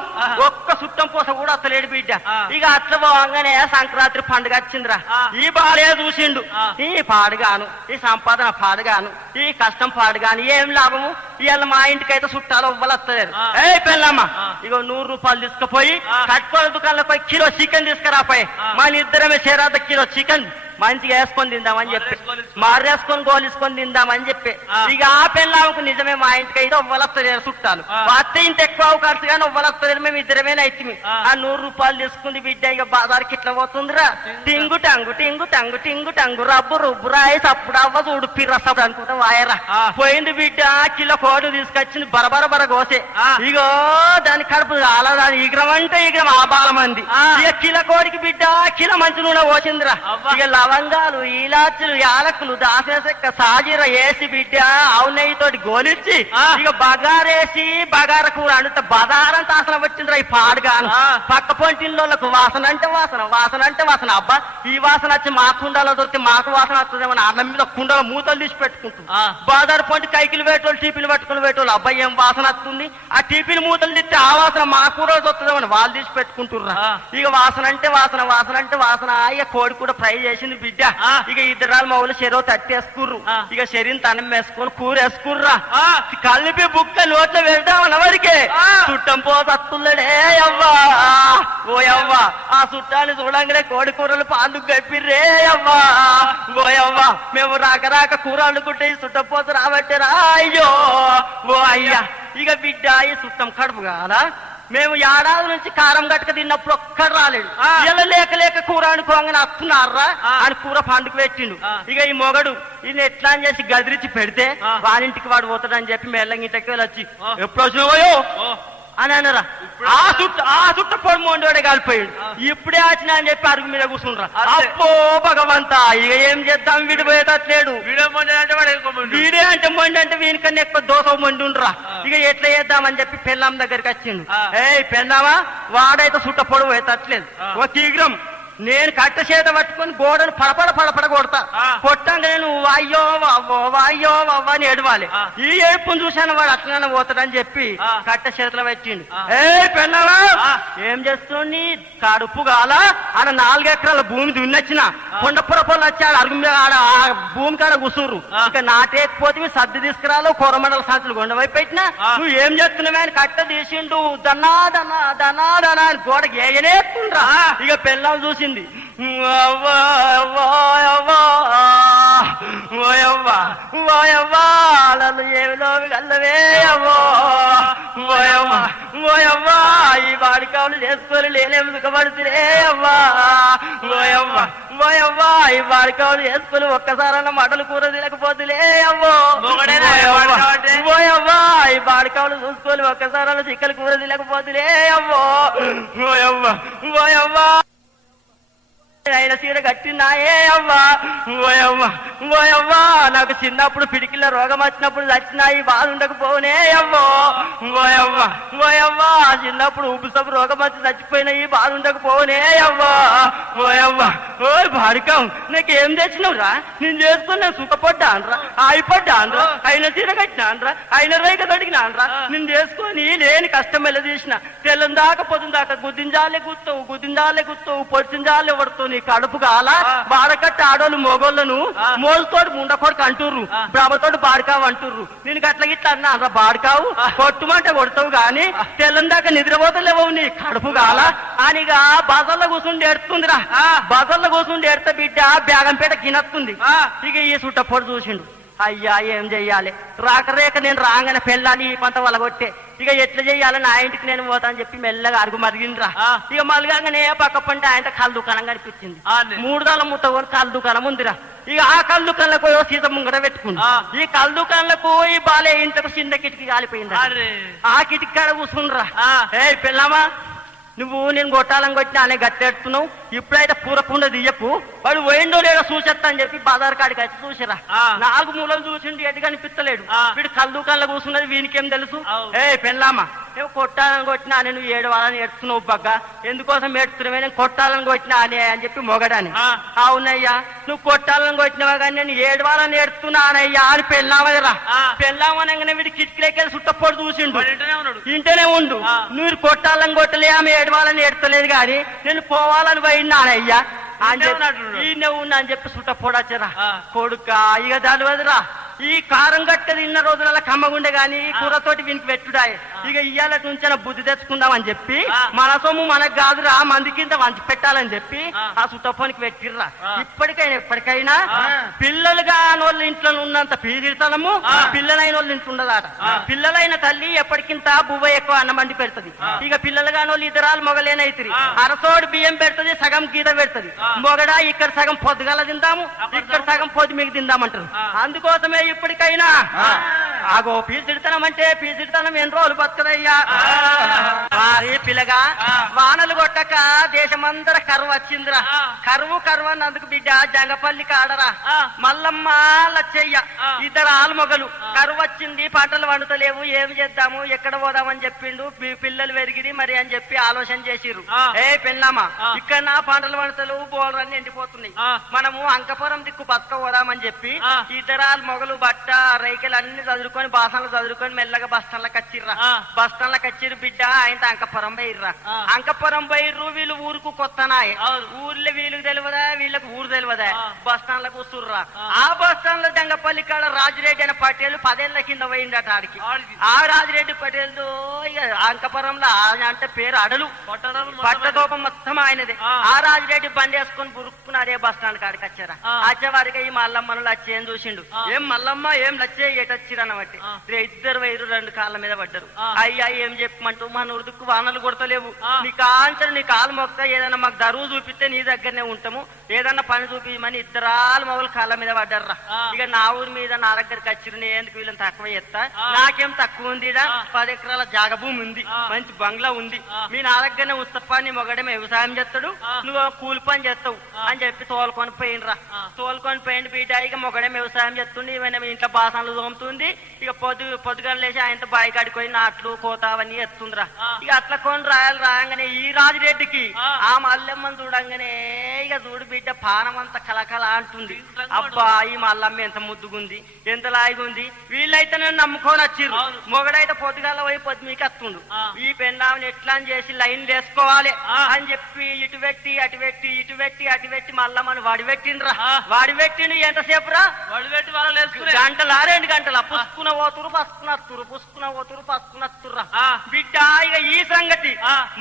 ఒక్క చుట్టం పోస కూడా అత్తలేడు బిడ్డ ఇక అట్లా పోగానే సంక్రాంతి పండుగ వచ్చిందిరా ఈ బాలే చూసిండు ఈ పాడుగాను ఈ సంపాదన పాడుగాను ఈ కష్టం పాడుగాను ఏం లాభము ఇవాళ మా ఇంటికి అయితే చుట్టాలు ఇవ్వాలి వస్తలేరు ఏ పెళ్ళమ్మ ఇగో 100 రూపాయలు తీసుకుపోయి కట్టుకోని దుకాణంలో పోయి కిలో చికెన్ తీసుకురాపోయి మన ఇద్దరమే చేరాద కిలో చికెన్ మంచిగా వేసుకొని తిందామని చెప్పి మారేసుకొని గోలేసుకొని తిందామని చెప్పి ఇక ఆ పెళ్ళామకు నిజమే మా ఇంటికి అయితే ఒవ్వలత్తలేరు చుట్టాలు వస్తే ఇంత ఎక్కువ ఖర్చు కానీ ఒవ్వలత్తలేరు మేము ఇద్దరమేనా అయితే ఆ 100 రూపాయలు తీసుకుంది బిడ్డ ఇక బాజార్కి ఇట్లా పోతుందిరా టింగు టంగు టింగు టంగు టింగు టంగు రబ్బు రుబ్బు రాయి సప్పుడు అవ్వ చూడు పిర్రసప్పుడు అనుకుంటా వాయరా పోయింది బిడ్డ కిలో కోడి తీసుకొచ్చింది బరబర కోసే ఇగో దాని కడుపు అలా దాని ఈగ్రం అంటే ఈగ్రం ఆ బాలమంది ఇక కిలో కోడికి బిడ్డ కిలో మంచి నూనె పోసిందిరా ఇక లవంగాలు ఈలాచులు యాలకులు దాసేసక్క సాజీర వేసి బిడ్డ ఆవు నెయ్యితోటి గోలిచ్చి ఇక బగారేసి బగార కూర అంత బదారంత ఆసన వచ్చిందిరా ఈ పాడుగాను పక్క పొంటిల్లోకి వాసన అంటే వాసన అబ్బా ఈ వాసన వచ్చి మా కుండలో దొరికి మాకు వాసన వస్తుందేమో అన్నం మీద కుండలో మూతలు తీసి పెట్టుకుంటుంది బాదారు పొంటి కైకిలు పెట్టోళ్ళు టీపీలు పట్టుకుని పెట్టోళ్ళు అబ్బాయి ఏం వాసన వస్తుంది ఆ టీపీలు మూతలు తిట్టి ఆ వాసన మాకు రోజు వస్తుందేమో వాళ్ళు తీసి పెట్టుకుంటుర్రా ఇక వాసన అంటే వాసన ఇక కోడి కూడా ఫ్రై చేసింది బిడ్డ ఇక ఇద్దరాలు మౌలు చెరువు తట్టేసుకుర్రు ఇక శరీరం తనం వేసుకొని కూర వేసుకుర్రా కలిపి బుక్క నోట్లో వెళ్దామన్న వరకే చుట్టం పోతత్తుల్లడే అవ్వా ఓ అవ్వా ఆ చుట్టాన్ని చూడంగానే కోడి కూరలు పాలు గప్పిర్రే అవ్వా ఓ అవ్వా మేము రాక కూర వండుకుంటే ఈ చుట్టం పోత రాబట్టారా అయ్యో ఓ అయ్యా ఇక బిడ్డ ఈ చుట్టం కడుపు కాదా మేము ఏడాది నుంచి కారం గట్టుక తిన్నప్పుడు ఒక్కడు రాలేడు ఇలా లేక కూర అనుకోగానే వస్తున్నారా అని కూర పండుగ పెట్టిండు ఇక ఈ మొగడు ఇది ఎట్లా అని చేసి గదిరించి పెడితే వాడింటికి వాడు పోతాడని చెప్పి మెల్లంగిటకి వెళ్ళొచ్చి ఎప్పుడు వచ్చినావో అని అన్నారా ఆ చుట్ట పొడి మొండోడే కాలిపోయాడు ఇప్పుడే వచ్చినా అని చెప్పి అరుగు మీద కూర్చుండ్రా అప్పో భగవంతా ఇక ఏం చేద్దాం విడిపోయేటట్లేడు వీడే అంటే మొండి అంటే వీనికన్నా ఎక్కువ దోస మొండి ఉండరా ఇక ఎట్లా చేద్దామని చెప్పి పెళ్ళాం దగ్గరికి వచ్చిండు పెళ్ళామా వాడైతే చుట్ట పొడి పోయేటట్లేదు ఒక ఈగ్రం నేను కట్ట చేత పట్టుకొని గోడను పడపడ కొడతా కొట్టంగానే నువ్వు వాయ్యో వవ్వ అని ఏడవాలి ఈ ఏడుపుని చూశాను వాడు అట్లనే పోతాడని చెప్పి కట్ట చేతిలో పెట్టిండు పెళ్ళవా ఏం చేస్తుంది కడుపు కాల ఆడ 4 ఎకరాల భూమి దున్నొచ్చిన కొండపుర పొలం వచ్చి ఆడ అరుగు మీద ఆడ భూమి కాడ కూసుర్రు ఇక నాటేకపోతే సర్ది తీసుకురాలో కూరమండల సంచులు కొండవైపు పెట్టినా నువ్వు ఏం చేస్తున్నావు అని కట్ట తీసిండు దన్నా అని గోడకి ఏనేస్తుండ్రా ఇక పెళ్ళం చూసి ఏమిలో గల్లవే అవ్వా ఈ బాడికావులు చేసుకొని లేనేమి దుఃఖపడుతురే అవ్వా ఈ బాడికావులు చేసుకొని ఒక్కసారన్న మటలు కూర తినకపోతులే అవ్వా ఈ బాడికావులు చూసుకొని ఒక్కసారన్న చిక్కలు కూర తినకపోతులే అవ్వా ఆయన చీర కట్టినాయే అవ్వా ఓయవ్వా ఓయవ్వా నాకు చిన్నప్పుడు పిడికిల రోగం వచ్చినప్పుడు చచ్చినాయి బాధ ఉండకపోనే అవ్వో ఓయవ్వా ఓయవ్వా చిన్నప్పుడు ఉబ్బుసపు రోగం వచ్చి చచ్చిపోయినాయి బాధ ఉండకపోనే అవ్వా ఓయవ్వా ఓ భారికం నాకేం తెచ్చినవురా నేను చేసుకుని సుఖపడ్డా అనరా ఆయిపడ్డా అనరా ఆయన చీర కట్టినా అనరా ఆయన రేఖ తడిగినా అనరా నేను చేసుకొని లేని కష్టం వెళ్ళ తీసిన తెల్లం దాకా పొద్దున దాకా గుద్దింజాలే గుర్తావు పొడిచింజాలే పడుతావు నీ కడుపు కాల బాడకట్టి ఆడోళ్ళు మొగోళ్ళను మోజుతోటి ముండకొడుకు అంటుర్రు బ్రహ్మతోటి బాడకావు అంటుర్రు నేను గట్ల గిట్ల అన్నా అనరా బాడకావు కొట్టుమంటే కొడతావు గాని తెల్లం దాకా నిద్రపోతలేవు నీ కడుపు కాల అనిగా బజల్లో కూర్చుండి ఎడుతుందిరా బజల్లో కూర్చుండి ఎడత బిడ్డ బేగంపేట గినత్తుంది ఇక ఈ సుట్టపొడి చూసిండు అయ్యా ఏం చెయ్యాలి రాకరేక నేను రాగానే పెళ్ళాలి ఈ పంట వలగొట్టే ఇక ఎట్లా చెయ్యాలి నా ఇంటికి నేను పోతా అని చెప్పి మెల్లగా అరుగు మరిగిండ్రా ఇక మలగానే పక్క పంట ఆయన కళ్ళు దుకాణం కనిపించింది 3 దాల ముట్టకొని కళ్ళు దుకాణం ఉందిరా ఇక ఆ కళ్ళు దుకాణంలో పోయి సీత ముంగట పెట్టుకుంది ఈ కళ్ళు దుకాణంలో పోయి బాలే ఇంతకు చిన్న కిటికీ కాలిపోయింది ఆ కిటికీ కాడ కూర్చుండ్రా ఏ పెళ్ళామా నువ్వు నేను కొట్టాలని కొట్టినా అనే గట్టెడుతున్నావు ఇప్పుడైతే పూరకుండా దియ్యకు వాడు పోయిండో లేదో చూసేస్తా అని చెప్పి బాజార్ కాడికి వచ్చి చూసిరా 4 మూలలు చూసిండు ఎటు కనిపిస్తలేడు వీడు కళ్ళు దుకాణంలో కూర్చున్నది వీనికేం తెలుసు ఏ పెళ్ళామా నువ్వు కొట్టాలని కొట్టినా అని నువ్వు ఏడవాలని ఎడుతున్నావు బగ్గ ఎందుకోసం ఏడుతున్నావే నేను కొట్టాలని కొట్టినా అని అని చెప్పి మొగడాని అవునయ్యా నువ్వు కొట్టాలని కొట్టినావా కానీ నేను ఏడవాలని ఎడుతున్నానయ్యా అని పెళ్ళామరా పెళ్ళామనగానే వీడి కిటికీలకెళ్ళి చుట్టపోడు చూసిండు ఇంటనే ఉండు నువ్వు కొట్టాలని కొట్టలే ఆమె ఏడవాలని ఎడతలేదు కానీ నేను పోవాలని పోయినానయ్యా ఈయన ఉన్నా అని చెప్పి చుట్టపోడచ్చరా కొడుక ఇక దాని వదిరా ఈ కారం గట్ట తిన్న రోజుల కమ్మగుండే గాని కూరతోటి వీనికి పెట్టుడాయి ఇక ఇయ్యాల నుంచి బుద్ధి తెచ్చుకుందామని చెప్పి మన సొమ్ము మనకు కాదురా మంది కింద వంచి పెట్టాలని చెప్పి ఆ సుట్టపోనికి పెట్టిర్రా ఎప్పటికైనా పిల్లలుగా వాళ్ళ ఇంట్లో ఉన్నంత పీడితనము పిల్లలైన వాళ్ళ ఇంట్లో ఉండదట పిల్లలైన తల్లి ఎప్పటికింత బువ్వ ఎక్కువ అన్నమంది పెడుతుంది ఇక పిల్లలుగా వాళ్ళు ఇద్దరాలు మొగలేనైతిరి అరసోడు బియ్యం పెడుతుంది సగం గీత పెడుతుంది మొగడా ఇక్కడ సగం పొద్దుగల తిందాము ఇక్కడ సగం పొద్దు మీకు తిందామంటారు అందుకోసమే ఇప్పటికైనా ఆగో పీసిడితనం అంటే పీసిడితనం ఎన్ని రోజులు బతకదయ్యా వారి పిల్లగా వానలు కొట్టక దేశమందర కరువు వచ్చిందిరా కరువు అన్నందుకు బిడ్డ జంగపల్లి కాడరా మల్లమ్మ లచ్చయ్య ఇద్దరు ఆల్మొగలు కరువు వచ్చింది పంటలు వండుతలేవు ఏమి చేద్దాము ఎక్కడ పోదామని చెప్పిండు పిల్లలు పెరిగిరి మరి అని చెప్పి ఆలోచన చేసిర్రు ఏ పెళ్ళామా ఇక్కడ నా పంటలు వండుతలేవు బోలరన్నీ ఎండిపోతున్నాయి మనము అంకపురం దిక్కు బతక పోదామని చెప్పి ఇద్దరాలు మొగలు బట్ట రైకలు అన్ని చదువుకొని బాసనలు చదువుకొని మెల్లగా బస్తాన్లకు వచ్చిర్రా బస్తాన్లకు వచ్చిర్రు బిడ్డ ఆయన అంకపురం పోయిర్రా అంకపురం పోయిర్రు వీళ్ళు ఊరుకు కొత్తనాయే ఊర్లో వీళ్ళకి తెలియదా వీళ్ళకి ఊరు తెలియదా బస్తాన్లకు వస్తుర్రా ఆ బస్తాన్లో జంగపల్లి కాడ రాజిరెడ్డి అనే పటేలు 10 ఏళ్ల కింద పోయిందట ఆడికి ఆ రాజిరెడ్డి పటేలు ఇక అంకపురంలో అంటే పేరు అడలు పట్టదోపం మొత్తం ఆయనదే ఆ రాజిరెడ్డి బండి వేసుకొని బురుక్కుని అదే బస్టాండ్ కాడికి వచ్చారా వచ్చేవారికి ఈ మల్లమ్మను వచ్చేం చూసిండు ఏం మల్లమ్మ ఏం లచ్చే ఏటచ్చిరన్నబట్టి ఇద్దరు వైరు 2 కాళ్ళ మీద పడ్డారు అయ్యా ఏం చెప్పమంటూ మన ఉరుదుకు వానలు కొడతలేవు నీ కాంచరు నీ కాలు మొక్క ఏదైనా మాకు దరువు చూపిస్తే నీ దగ్గరనే ఉంటాము ఏదన్నా పని చూపించమని ఇద్దరాలు మొగలు కాళ్ళ మీద పడ్డారా ఇక నా ఊరి మీద నా దగ్గరికి వచ్చిరు నేను ఎందుకు వీళ్ళని తక్కువ చేస్తా నాకేం తక్కువ ఉంది 10 ఎకరాల జాగ భూమి ఉంది మంచి బంగ్లా ఉంది మీ నా దగ్గరనే ఉస్తప్ప నీ మొగడమే వ్యవసాయం చేస్తాడు నువ్వు కూలి పని చేస్తావు అని చెప్పి తోలుకొని పోయినరా తోలుకొని పోయింది బిడ్డ ఇక మొగడే వ్యవసాయం చేస్తుండే ఇంట్లో బాసనలు తోముతుంది ఇక పొద్దుగా లేచి ఆయనతో బాయి కాడిపోయి నాట్లు కోత అవన్నీ ఎత్తుందిరా ఇక అట్లా కొని రాగానే ఈ రాజిరెడ్డికి ఆ మల్లెమ్మని చూడంగానే ఇక చూడు బిడ్డ పానం అంతా కలకల అంటుంది అబ్బా ఈ మల్లమ్మ ఎంత ముద్దుగుంది ఎంత లాగుంది వీళ్ళైతే నేను నమ్ముకొని వచ్చిర్రు మొగడైతే పొద్దుగాల పోయి పొద్దు మీకు వస్తుండు ఈ పెన్నామని ఎట్లా చేసి లైన్ వేసుకోవాలి అని చెప్పి ఇటు పెట్టి అటు పెట్టి ఇటు పెట్టి అటు పెట్టి మల్లమ్మని వడిపెట్టిండ్రా వడిపెట్టిండు ఎంతసేపు రా వడిపెట్టి వాళ్ళు గంటల 2 గంటల పుసుకున పోతురు పసుకునత్తురు పుసుకున పోతురు పసుకునత్తుర్రా బిడ్డ ఇక ఈ సంగతి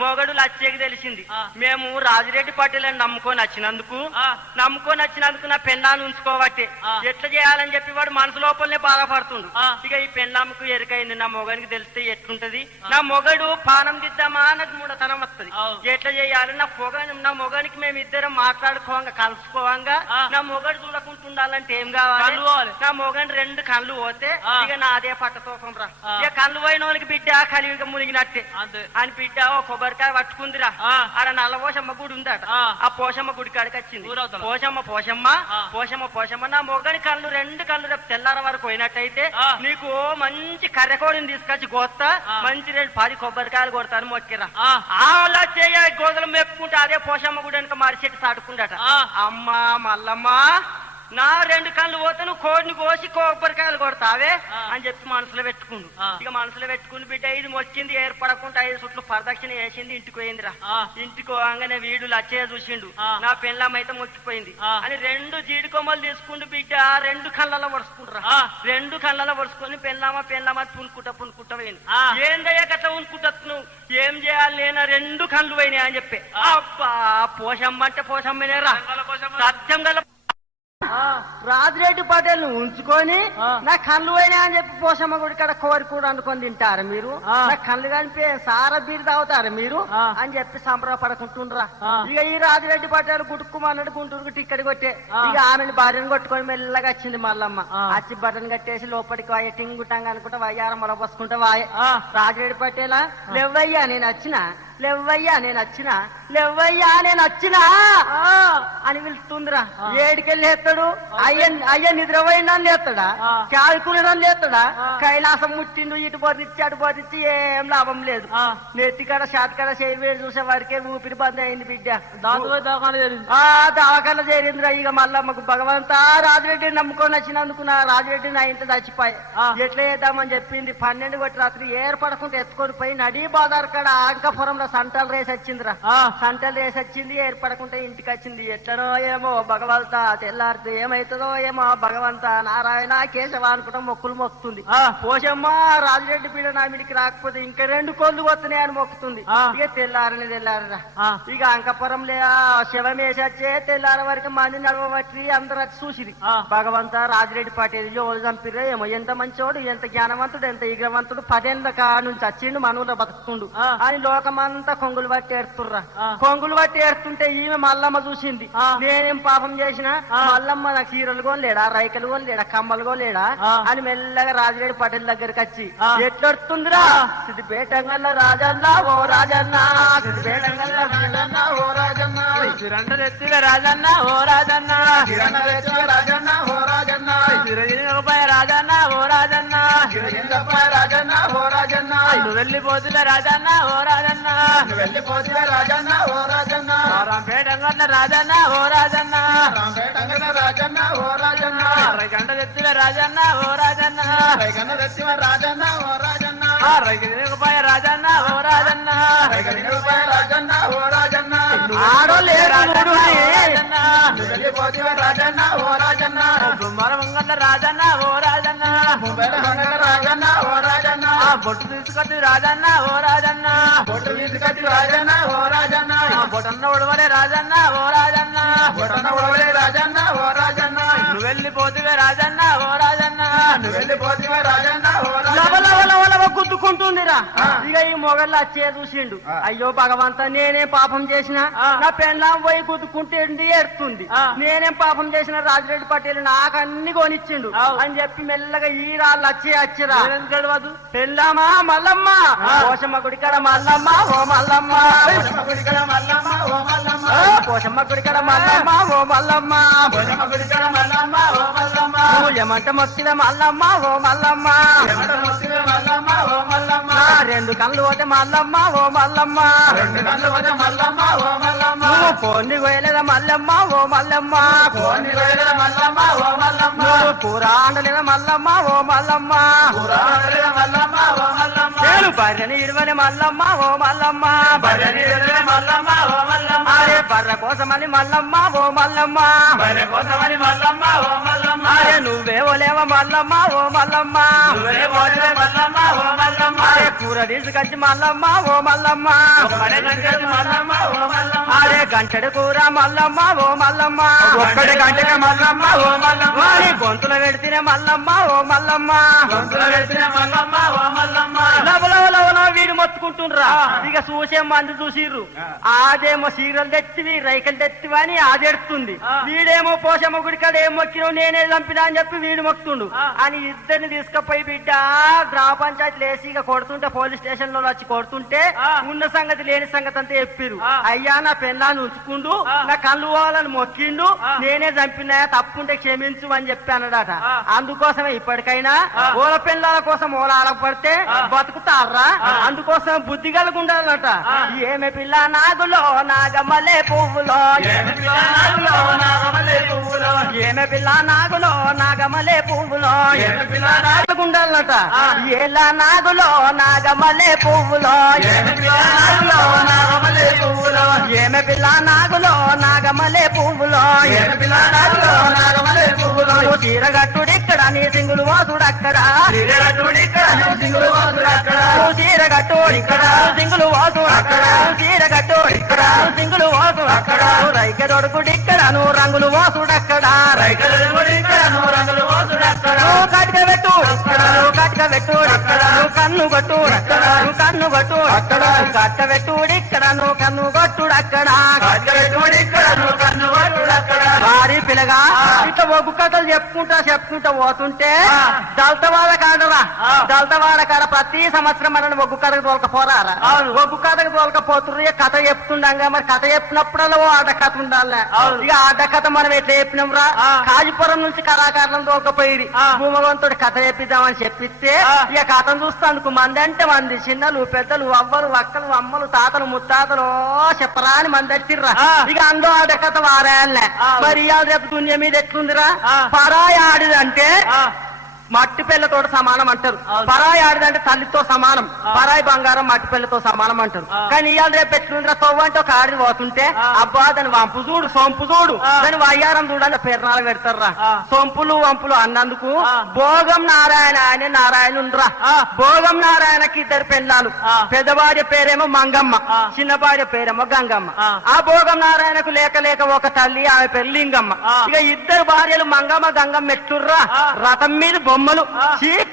మొగడు లచ్చేకి తెలిసింది మేము రాజిరెడ్డి పటేల్ అని నమ్ముకొని వచ్చినందుకు నా పెన్నాను ఉంచుకోబట్టే ఎట్లా చేయాలని చెప్పి వాడు మనసు లోపలనే బాధపడుతుండు ఇక ఈ పెన్నాముకు ఎరుకైంది నా మొగనికి తెలిస్తే ఎట్లుంటది నా మొగడు పానం దిద్దామా అన్నది మూడతనం వస్తుంది ఎట్లా చేయాలి నా మొగనికి మేమిద్దరం మాట్లాడుకోవంగా కలుసుకోవంగా నా మొగడు చూడకుంటున్నాడు ఉండాలంటే ఏం కావాలి? కళ్ళు పోవాలి. నా మొగని 2 కళ్ళు పోతే ఇక నాదే పట్టతోకం రా. ఇక కళ్ళు పోయిన వాళ్ళకి బిడ్డ కలివిగా మునిగినట్టే అంతే అని బిడ్డ ఓ కొబ్బరికాయ పట్టుకుందిరా. ఆడ నల్ల పోషమ్మ గుడి ఉందట. ఆ పోషమ్మ గుడి కాడికి వచ్చింది. పోషమ్మ పోషమ్మ పోషమ్మ పోషమ్మ నా మొగని కళ్ళు 2 కళ్ళు రేపు తెల్లార వరకు పోయినట్టయితే నీకు మంచి కర్రెకోడిని తీసుకొచ్చి కోస్తా, మంచి 10 కొబ్బరికాయలు కొడతాను మొక్కిరా. ఆ వాళ్ళ చేయ గోదలు మెప్పుకుంటే అదే పోషమ్మ గుడి వెనక మారి చెట్టు సాటుకుండట. అమ్మా మల్లమ్మ నా 2 కళ్ళు పోతే నువ్వు కోడిని కోసి కొబ్బరికాయలు కొడతావే అని చెప్పి మనసులో పెట్టుకుండు. ఇక మనసులో పెట్టుకుని బిడ్డ ఇది మొక్కింది ఏర్పడకుండా 5 చుట్లు ప్రదక్షిణ వేసింది. ఇంటికి పోయిందిరా. ఇంటికి పోగానే వీడు లచ్చయ్య చూసిండు. నా పెళ్ళం అయితే మొక్కిపోయింది అని 2 జీడి కొమ్మలు తీసుకుంటూ బిడ్డ 2 కళ్ళలో వరుసుకుంటారా. 2 కళ్ళలో వరుసుకొని పెళ్ళామా పునుకుంటా పోయింది. ఏందయ్యా గట్లా ఉనుకుంటున్నావు, ఏం చేయాలి నేను 2 కళ్ళు పోయినాయి అని చెప్పి. అబ్బా పోషమ్మ అంటే పోషమ్మనేరా సత్యం గల రాజిరెడ్డి పటేల్ ఉంచుకొని నా కళ్ళు పోయినా అని చెప్పి పోషమ్మ గుడి కాడ కోరి కూడా అనుకొని తింటారు మీరు. నా కళ్ళు కనిపి సారా బీరు తాగుతారు మీరు అని చెప్పి సంబరపడుకుంటుండ్రా. ఇక ఈ రాజిరెడ్డి పటేల్ గుట్టుకుమన్నాడు గుంటూరుకు టిక్కెట్ కొట్టే. ఇక ఆమెను భార్యను కొట్టుకొని మెల్లగా వచ్చింది మల్లమ్మ. వచ్చి బటన్ కట్టేసి లోపలికి వాయ టింగుటాంగా అనుకుంటా వయ్యారం మొల పోసుకుంటా వాయ. రాజిరెడ్డి పటేలా లేవయ్యా నేను వచ్చిన, లేవయ్యా నేను వచ్చిన, లేవయ్యా నేను వచ్చినా అని పిలుస్తుందిరా. ఏడికెళ్ళి ఎత్తాడు అయ్య నిద్రపోయిందని లేస్తాడా, కాదుకునడం లేస్తాడా, కైలాసం ముట్టిండు ఇటు బోధించి అటు బోధించి ఏం లాభం లేదు. నెత్తికాడ షాతికాడ చేరి చూసే వాడికే ఊపిరి బంద్ అయింది బిడ్డ. దవాఖాన చేరిందిరా. ఇక మల్లమ్మకు భగవంతా రాజిరెడ్డిని నమ్ముకొని వచ్చినందుకు నా రాజిరెడ్డి నా ఇంత చచ్చిపోయి ఎట్లా చేద్దామని చెప్పింది. 12 కొట్టి రాత్రి ఏర్పడకుండా ఎత్తుకొని పోయి నడీ బాదార్ కాడ అంకపురంలో సంటల్ రేసి వచ్చిందిరా. సంటల్ రేసి వచ్చింది ఏర్పడకుండా ఇంటికి వచ్చింది. ఎట్లనో ఏమో భగవంతా తెల్లారితే ఏమైతుందో ఏమో భగవంతా నారాయణ కేశవ అనుకుంటా మొక్కులు మొక్కుతుంది. పోషమ్మ రాజిరెడ్డి పీడ నా మీడికి రాకపోతే ఇంకా 2 కోళ్ళు వస్తున్నాయి అని మొక్కుతుంది. ఇక తెల్లారరా. ఇక అంకపురంలో శవం వేసి వచ్చే తెల్లార వరకు మంది నడవబట్టి అందరు వచ్చి చూసిరి. భగవంతా రాజిరెడ్డి పటేల్ ఎవరు చంపిరో ఏమో, ఎంత మంచోడు, ఎంత జ్ఞానవంతుడు, ఎంత ఈగ్రవంతుడు, పటేళ్ళ నుంచి వచ్చిండు మనూలో బతుకుతుండు అని లోకమంతా కొంగులు పట్టి ఏడుతుర్రా. కొంగులు పట్టి ఏడుతుంటే ఈమె మల్లమ్మ చూసింది. నేనేం పాపం చేసినా మల్లమ్మ నాకు చీరలు కొనలేడా, రైకలు కొనలేడా, కమ్మలు కొనలేడా అని మెల్లగా రాజిరెడ్డి పటేల్ దగ్గరికి వచ్చి ఎట్లొడుతుందిరా. సిద్దిపేటంగల్ల రాజన్న ఓ రాజన్న, సిద్దిపేటంగల్ల రాజన్న ఓ రాజన్న, ఎత్తిన రాజన్న ఓ రాజన్న, రాజన్న ఓ రాజన్న, రాజన్న ఓ రాజన్న, రాజన్న ఓ రాజన్న, వెళ్ళిపోతున్న రాజన్న ఓ రాజన్న, వెళ్ళిపోతే రాజన్న ఓ రాజన్న, రాంపేటంగన్న రాజన్న ఓ రాజన్న, రాంపేటంగన్న రాజన్న ఓ రాజన్న, రైకండ తెత్తిన రాజన్న ఓ రాజన్న, రైకన్న తెచ్చిన రాజన్న ఓ రాజన్న, రైకపోయ రాజన్న ఓ రాజన్న, రైకనిపై రాజన్న ఓ రాజన్న, వెళ్ళిపోతే రాజన్న ఓ రాజన్న, మంగళ రాజన్న ఓ రాజన్న, రాజన్న ఓ రాజన్న, బొట్టు తీసుకొచ్చి రాజన్న ఓ రాజన్న, బొట్టు తీసుకొచ్చి రాజన్న ఓ రాజన్న, బొటన్న ఉడవలే రాజన్న ఓ రాజన్న, బొట్టన ఉడవలే రాజన్న ఓ రాజన్న, నువ్వు వెళ్ళిపోతువే రాజన్న ఓ రాజన్న, నువ్వు వెళ్ళిపోతే రాజన్న ఓ రాజన్న, గుద్దుకుంటుందిరా. ఇక ఈ మొగళ్ళు వచ్చే చూసిండు. అయ్యో భగవంతా నేనేం పాపం చేసినా నా పెళ్ళాం పోయి గుద్దుకుంటే ఏడుతుంది, నేనేం పాపం చేసిన రాజిరెడ్డి పటేల్ నాకు అన్ని కొనిచ్చిండు అని చెప్పి మెల్లగా ఈ రాళ్ళు వచ్చిరా. పెళ్ళామా మల్లమ్మ పోషమ్మ గుడికాడ మల్లమ్మ ఓ మల్లమ్మ, పోషమ్మ గుడికాడ మల్లమ్మ ఓ మల్లమ్మ, పోషమ్మ గుడికాడ మల్లమ్మ ఓ మల్లమ్మ, పోషమ్మ గుడికాడ మల్లమ్మ ఓ మల్లమ్మ, ఏమంట మొక్కిన మల్లమ్మ ఓ మల్లమ్మ, ఏమంట మొక్కిన మల్లమ్మ ఓ మల్లమ్మ, 2 కళ్ళు పోతే మల్లమ్మ ఓ మల్లమ్మ, 2 కళ్ళు పోతే మల్లమ్మ ఓ మల్లమ్మ, పోన్ని కోయలేదా మల్లమ్మ ఓ మల్లమ్మ, పోన్ని కోయలేదా మల్లమ్మ ఓ మల్లమ్మ, పురాణలేదా మల్లమ్మ ఓ మల్లమ్మ, పురాణలేదా మల్లమ్మ ఓ మల్లమ్మ, నేను బర్రెని ఇరువని మల్లమ్మ ఓ మల్లమ్మ, బర్రెని ఇరువని మల్లమ్మ ఓ మల్లమ్మ, అరే బర్రె కోసమని మల్లమ్మ ఓ మల్లమ్మ, బర్రె కోసమని మల్లమ్మ ఓ మల్లమ్మ, అరే నువ్వే ఓలేవ మల్లమ్మ ఓ మల్లమ్మ, నువ్వే ఓలేవ మల్లమ్మ ఓ మల్లమ్మ, అరే కూర తీసుకొచ్చి మల్లమ్మ ఓ మల్లమ్మ, మల్లమ్మ ఓ మల్లమ్మ, అరే గంటెడు కూర మల్లమ్మ ఓ మల్లమ్మ, ఒక్కడి గంటె మల్లమ్మ ఓ మల్లమ్మ, గొంతుల పెడితేనే మల్లమ్మ ఓ మల్లమ్మ, గొంతుల పెడితేనే మల్లమ్మ ఓ మల్లమ్మ, వీడు మొత్తుకుంటుండ్రా ఇక చూసే మంది చూసిర్రు అదేమో చీరలు తెచ్చివి రైకలు తెచ్చివి అని అదెడుతుంది వీడేమో పోషమ్మ గుడికాడ ఏం మొక్కినావు నేనే చంపినా అని చెప్పి వీడు మొక్కుతుండు అని ఇద్దరిని తీసుకుపోయి బిడ్డ గ్రామ పంచాయతీ లేసి ఇక కొడుతుంటే పోలీస్ స్టేషన్ లో వచ్చి కొడుతుంటే ఉన్న సంగతి లేని సంగతి అంతా చెప్పిర్రు అయ్యా నా పెళ్ళాన్ని ఉంచుకుండు నా కళ్ళు పోవాలని మొక్కిండు నేనే చంపినా తప్పుంటే క్షమించు అని చెప్పి అన్నాడట అందుకోసమే ఇప్పటికైనా ఓల పిల్లల కోసం ఓల ఆడపడితే బతుకుతారా అందుకోసం బుద్ధి కలిగి ఉండాలట ఏమే పిల్ల నాగులో నాగమలే పువ్వులో ఏమే పిల్ల నాగులో నాగమలే పువ్వులో ఉండాలట ఎలా నాగులో నాగమలే పువ్వులో ఏమే పిల్ల నాగులో నాగమలే పువ్వులో చీరగట్టుడు ఇక్కడ నీ సింగులు వాసుడు అక్కడ చీరగట్టుడు ఇక్కడ సింగులు వాసుడు అక్కడ చీరగట్టుడు ఇక్కడ సింగులు వాసుడు అక్కడ రైక దొడుకుడు ఇక్కడ నువ్వు రంగులు వాసుడు అక్కడ కట్క పెట్టు కట్క పెట్టు నువ్వు కన్ను కొట్టు నువ్వు కన్ను కొట్టు కట్ట పెట్టుడు ఇక్కడ నువ్వు కన్ను కొట్టుడు అక్కడ భారీ పిల్లగా ఇట్లా ఒగ్గు కథలు చెప్పుకుంటా పోతుంటే దళితవాడ కాడ ప్రతి సంవత్సరం మనం ఒగ్గు కథకు తోలకపోరారా ఒగ్గు కథకు తోలకపోతున్నారు కథ చెప్తుండగా మరి కథ చెప్పినప్పుడల్లా ఓ ఆట కథ ఉండాలి ఇక ఆట కథ మనం ఎట్లా చెప్పినాం రా కాజీపురం నుంచి కళాకారులను తోలకపోయి భూమగంతుడు కథ చెప్పిద్దామని చెప్పిస్తే ఇక కథను చూస్తాందుకు మంది అంటే మంది చిన్నలు పెద్దలు అవ్వలు అక్కలు అమ్మలు తాతలు ముత్తాతలు చెప్పరాని మంది వచ్చిర్రా ఇక అందో ఆట కథ వారాయలే మరి ఇవాళ రేపు దునియా మీద ఎట్లుందిరా పరాయి ఆడిదంటే మట్టి పిల్లతో సమానం అంటారు పరాయి ఆడిదంటే తల్లితో సమానం పరాయి బంగారం మట్టి పిల్లతో సమానం అంటారు కానీ ఇవాళ రేపు ఎట్లుందిరా తవ్వ అంటే ఒక ఆడి పోతుంటే అబ్బా దాని వంపు చూడు సొంపు చూడు దాని వయ్యారం చూడాలి పెరణాలు పెడతారా సొంపులు వంపులు అన్నందుకు భోగం నారాయణ ఆయన నారాయణ ఉండరా భోగం నారాయణకి ఇద్దరు పెళ్ళాలు పెద్ద భార్య పేరేమో మంగమ్మ చిన్న భార్య పేరేమో గంగమ్మ ఆ భోగం నారాయణకు లేక లేక ఒక తల్లి ఆమె పేరు లింగమ్మ ఇక ఇద్దరు భార్యలు మంగమ్మ గంగమ్మ ఎట్లుర్రా రథం మీద బొమ్మలు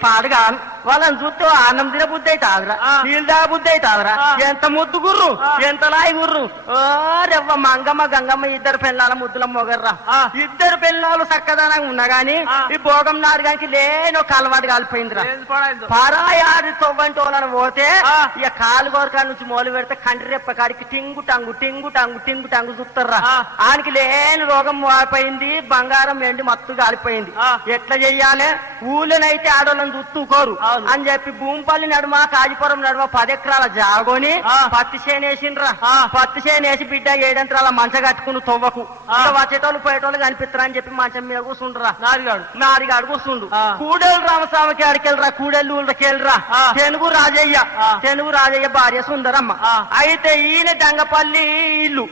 పాడగాను వాళ్ళని చూస్తే ఆనం తిన బుద్ధి అయితే ఆదరా నీళ్ళు దా బుద్ధి అయితే ఆదరా ఎంత ముద్దు గుర్రు ఎంత లాయి గుర్రు ఓ రెవ్వ మంగమ్మ గంగమ్మ ఇద్దరు పిల్లల ముద్దుల మొగర్రా ఇద్దరు పిల్లలు చక్కదనంగా ఉన్నా గాని ఈ భోగం నాడుగానికి లేని ఒక అలవాటు కాలిపోయిందిరా పరాయాది తొవ్వంటి వాళ్ళని పోతే ఇక కాలు గోరకాల నుంచి మొదలు పెడితే కంటి రెప్ప కాడికి టింగు టంగు చూస్తారా ఆయనకి లేని రోగం వాడిపోయింది బంగారం ఎండి మత్తు కాలిపోయింది ఎట్లా చెయ్యాలి ఊళ్ళోనైతే ఆడోళ్ళని చూస్తూకోరు అని చెప్పి భూమిపల్లి నడుమ కాజీపురం నడుమ 10 ఎకరాల జాగోని పత్తి చేనేసిండ్రా పత్తి చేనేసి బిడ్డ 7 ఎకరాల మంచ కట్టుకుని తొవ్వకు వచ్చేటోళ్ళు పోయేటోళ్ళు కనిపిస్తారా అని చెప్పి మంచం మీద కూర్చుండ్రా నాడిగాడు కూర్చుండు కూడేలు రామస్వామికి అడికెళ్ళరా కూడేళ్ళు ఊళ్ళకెళ్ళరా తెనుగు రాజయ్య భార్య సుందరమ్మ అయితే ఈయన జంగపల్లి ఇల్లు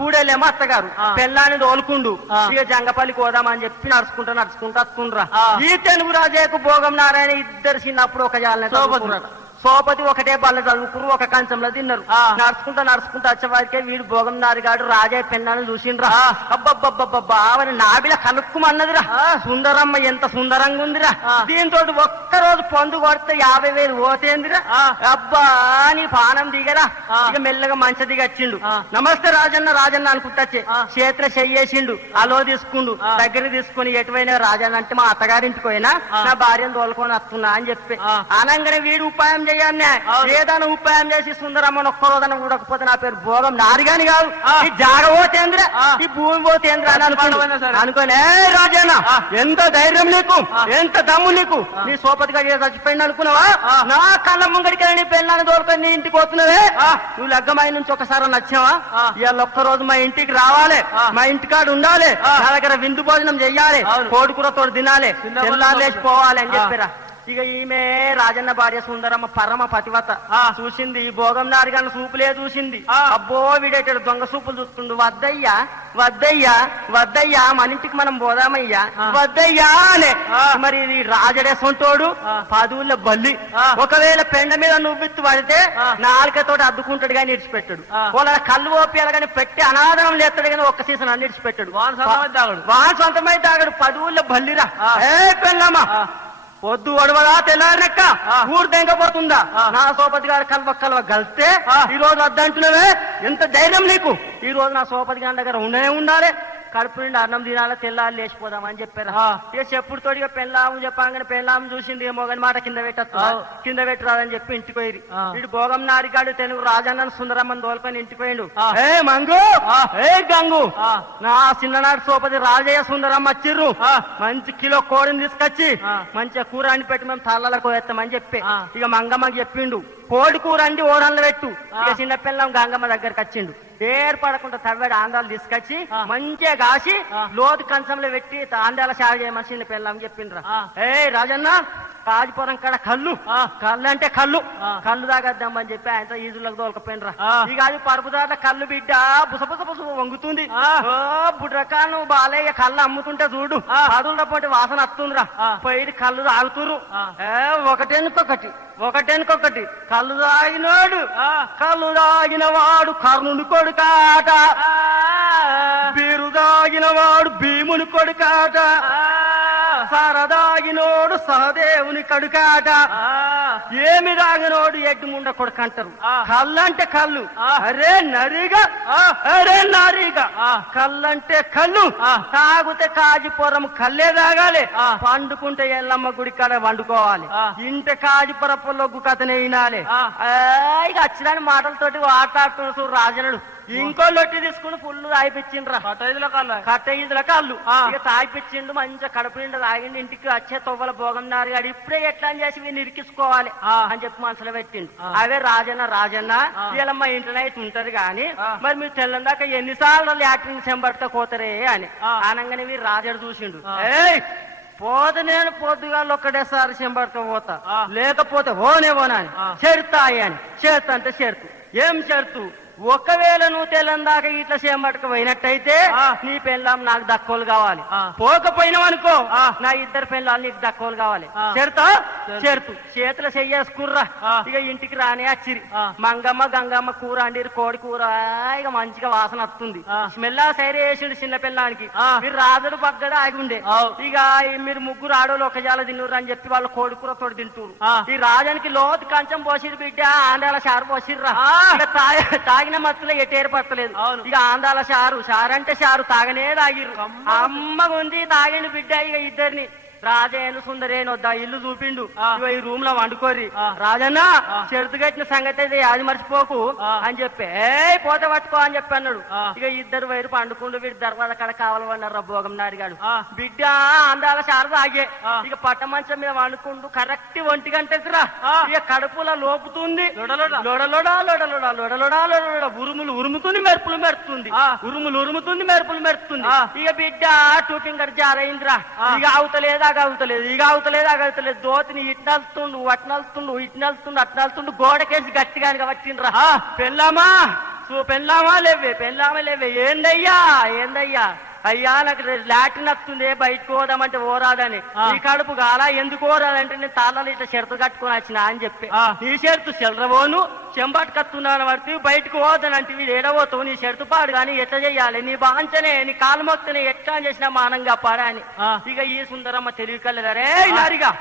కూడేలేమో అత్తగారు పెళ్ళాన్ని తోలుకుండు ఇక జంగపల్లికి పోదామని చెప్పి నడుచుకుంటా వస్తుండ్రా ఈ తెనుగు రాజయ్యకు భోగం నారాయణ ఇద్దరు చిన్నప్పుడు ఒక జాలనే సోపతి ఒకటే బల్ల చదువుకురు ఒక కంచంలో తిన్నారు నడుచుకుంటా వచ్చేవాడికే వీడు భోగం నారిగాడు రాజయ్య పెన్నాను చూసిండ్రా అబ్బబ్బబ్బబ్బా ఆవని నాబిల కనుక్కుమన్నదిరా సుందరమ్మ ఎంత సుందరంగా ఉందిరా దీంతో ఒక్కరోజు పొందు కొడితే 50,000 పోతేందిరా అబ్బా నీ పానం దిగరా ఇక మెల్లగా మంచి దిగచ్చిండు నమస్తే రాజన్న అనుకుంటచ్చే చేతుల చెయ్యేసిండు అలో తీసుకుండు దగ్గర తీసుకుని ఎటువైనా రాజన్న అంటే మా అత్తగారింటికి పోయినా నా భార్యను తోలుకొని వస్తున్నా అని చెప్పి అనంగానే వీడు ఉపాయం చేయాలి ఏదైనా ఉపాయం చేసి సుందరమ్మని ఒక్కరోజన కూడకపోతే నా పేరు భోగం నారిగాని కాదు ఈ జాగ పోతేంద్ర ఈ భూమి పోతేంద్ర అని అనుకోనే రాజన్న ఎంత ధైర్యం నీకు ఎంత దమ్ము నీకు నీ సోపతిగా చచ్చిపోయింది అనుకున్నావా నా కళ్ళ ముంగడికి నీ పెళ్ళాన్ని తోలుకొని నీ ఇంటికి పోతున్నావే నువ్వు లగ్గమాయి నుంచి ఒకసారి నచ్చావా ఇవాళ ఒక్కరోజు మా ఇంటికి రావాలి మా ఇంటికాడ ఉండాలి నా దగ్గర విందు భోజనం చెయ్యాలి కోడికూరతో తినాలి తెల్లాలేసి పోవాలి అని చెప్పిరా ఇక ఈమె రాజన్న భార్య సుందరమ్మ పరమ పతివత చూసింది ఈ భోగం నారిగాన్ని సూపులే చూసింది అబ్బో వీడేటాడు దొంగ సూపులు చూస్తుండు వద్దయ్యా మన ఇంటికి మనం పోదామయ్యా వద్దయ్యా అనే మరి ఇది రాజడే సొంతోడు 10 ఊళ్ళ బల్లి ఒకవేళ పెండ మీద నువ్వెత్తు పడితే నాలుకతోటి అద్దుకుంటాడు కానీ ఇడిచిపెట్టాడు వాళ్ళ కళ్ళు ఓపియాలి కానీ పెట్టి అనాదరం లేస్తాడు కానీ ఒక్క సీజన్ అన్ని ఇడిచిపెట్టాడు వాన్ సొంతమై తాగాడు 10 ఊళ్ళ బల్లిరా ఏ పెళ్ళమ్మా పొద్దు ఒడవదా తెల్లారినక్క ఊరు తెంకపోతుందా నా సోపతి గారు కల్వ గలిస్తే ఈ రోజు వద్దంటున్నావే ఎంత ధైర్యం నీకు ఈ రోజు నా సోపతి గారి దగ్గర ఉండనే ఉండాలి కడుపు నుండి అన్నం తినాలి తెల్లారి లేచిపోదామని చెప్పారు ఇక చెప్పుడు తోడిగా పెళ్ళాము చెప్పాగానే పెళ్ళాము చూసింది ఏమో కానీ మాట కింద పెట్టచ్చు కింద పెట్టరాదని చెప్పి ఇంటికి పోయి ఇటు భోగం నారిగాడు తెలుగు రాజన్నను సుందరమ్మని దోలుకొని ఇంటికి పోయిండు ఏ మంగు ఏ గంగు నా చిన్ననాడు సోపతి రాజయ్య సుందరమ్మ వచ్చిర్రు మంచి కిలో కోడిని తీసుకొచ్చి మంచిగా కూర అండి పెట్టి మేము తల్లలకు వేస్తామని చెప్పి ఇక మంగమ్మకి చెప్పిండు కోడి కూర అండి ఓడన్లు పెట్టు ఇక చిన్న పిల్లం గంగమ్మ దగ్గరకు వచ్చిండు ఏర్పడకుండా తవ్వాడు ఆంధ్రాలు తీసుకొచ్చి మంచిగా కాసి లోతు కంచంలో పెట్టి ఆంధ్రాల సాగు చేయమని చిన్న పిల్లం చెప్పిండ్రా ఏ రాజన్న కాజిపురం కాడ కళ్ళు అంటే కళ్ళు తాగద్దామని చెప్పి ఆయనతో ఈజులకు తోలకపోయినరా ఇక అది పరుపుదాట కళ్ళు బిడ్డ బుసబుస వంగుతుంది బుడ్రకాను బాలయ్య కళ్ళు అమ్ముతుంటే చూడు అదుల పోటీ వాసన వస్తుందిరా పోయి కళ్ళు తాగుతురు ఒకటెనుకొకటి కళ్ళు తాగిన వాడు కర్ణుని కొడుకాట బీరు తాగిన వాడు భీముని కొడుకాట సరదాగినోడు సహదేవుని కడుకాట ఏమి తాగినోడు ఎడ్డుముండ కొడుకు అంటారు కళ్ళు అంటే కళ్ళు అరే నరిగా కళ్ళంటే కళ్ళు తాగితే కాజిపురం కళ్ళే తాగాలి పండుకుంటే ఎల్లమ్మ గుడి కాడ వండుకోవాలి ఇంటి కాజిపురపుల్లొగ్గు కథనే వినాలి ఇక వచ్చిన మాటలతోటి ఆటాడుతున్న రాజనుడు ఇంకో లొట్టి తీసుకుని ఫుల్ తాగిపించిండ్రా కట్టయిదుల కళ్ళు ఇక తాగిపించిండు మంచిగా కడుపు నిండా తాగిండు ఇంటికి వచ్చే తొవ్వల భోగం నారుగాడు ఇప్పుడే ఎట్లా అని చేసి వీళ్ళు ఇరికిసుకోవాలి అని చెప్పి మనసులో పెట్టిండు అవే రాజన్న ఇలా మా ఇంట్లో అయితే ఉంటారు గాని మరి మీరు తెల్లం దాకా ఎన్నిసార్లు లాట్రిన్ చెంబడితో పోతారే అని అనగానే వీరు రాజడు చూసిండు నేను పొద్దుగాలు ఒక్కడేసారి చెంబడితో పోతా లేకపోతే ఓనాని చెరుతాయి అని చెరుతా అంటే చెరుతు ఏం చెరుతు ఒకవేళ నువ్వు తెల్లందాక ఇట్లా చేమట్టుకు పోయినట్టయితే నీ పెళ్ళాం నాకు దక్కోలు కావాలి పోకపోయినావు అనుకో నా ఇద్దరు పెళ్ళాలు నీకు దక్కోలు కావాలి చెరుతు చేతులు చెయ్యేసుకుర్రా ఇక ఇంటికి రానే వచ్చిరి మంగమ్మ గంగమ్మ కూర అండిరు కోడి కూర ఇక మంచిగా వాసన వస్తుంది స్మెల్లా సైరే వేసిండు చిన్న పిల్లానికి మీరు రాజుడు పగ్గడ ఆగి ఉండే ఇక మీరు ముగ్గురు ఆడోళ్ళు ఒక జాల తిన్నుర్రు అని చెప్పి వాళ్ళు కోడి కూర తోడు తింటురు ఈ రాజానికి లోతు కంచం పోసిరు బిడ్డ ఆంధ్రాల చారు పోసిర్రా తాగి మత్తులో ఎటేరు పట్టలేదు ఇక ఆంధ్రాల చారు అంటే చారు తాగనే తాగిర్రు అమ్మగుంది తాగిండు బిడ్డ ఇక ఇద్దరిని రాజయ్యను సుందరేను వద్దా ఇల్లు చూపిండు ఈ రూమ్ లో వండుకోరి రాజన్న చెరుతు కట్టిన సంగతి అయితే అది మర్చిపోకు అని చెప్పి పోత పట్టుకో అని చెప్పి అన్నాడు ఇక ఇద్దరు వైరు పండుకుండు వీడు దర్వాజ కాడ కావాలన్నారు భోగం నారిగాడు బిడ్డ అందాల చారు తాగే ఇక పట్ట మంచం మీద వండుకుండు కరెక్ట్ 1 గంటకురా ఇక కడుపులో లోపుతుంది ఉరుములు ఉరుముతుంది మెరుపులు మెరుతుంది మెరుపులు మెరుతుంది ఇక బిడ్డ 2 ఫింగర్ జారైందిరా ఇక అవుతలేదా ఆగవుతలేదు దోతిని ఇట్నలుతుండు అట్నలుతుండు గోడకేసి గట్టిగా పట్టిండ్రా పెళ్ళామా లేవే ఏందయ్యా అయ్యా నాకు లాటిన్ వస్తుంది బయటకు పోదామంటే ఓరాదని ఈ కడుపు గాలా ఎందుకు ఓరాదంటే నేను తాళాలు ఇట్లా షరతు కట్టుకొని వచ్చినా అని చెప్పి నీ షరతు చెల్లరవోను చెంబట్ కత్తున్నాను పడితే బయటకు పోదానంటే వీడు ఏడబోతావు నీ షరతు పాడు కానీ ఎట్లా చెయ్యాలి నీ బాంచనే నీ కాలు మొక్కనే ఎట్లా చేసినా మానంగా పాడా అని ఇక ఈ సుందరమ్మ తెలివి కలదరే నారిగా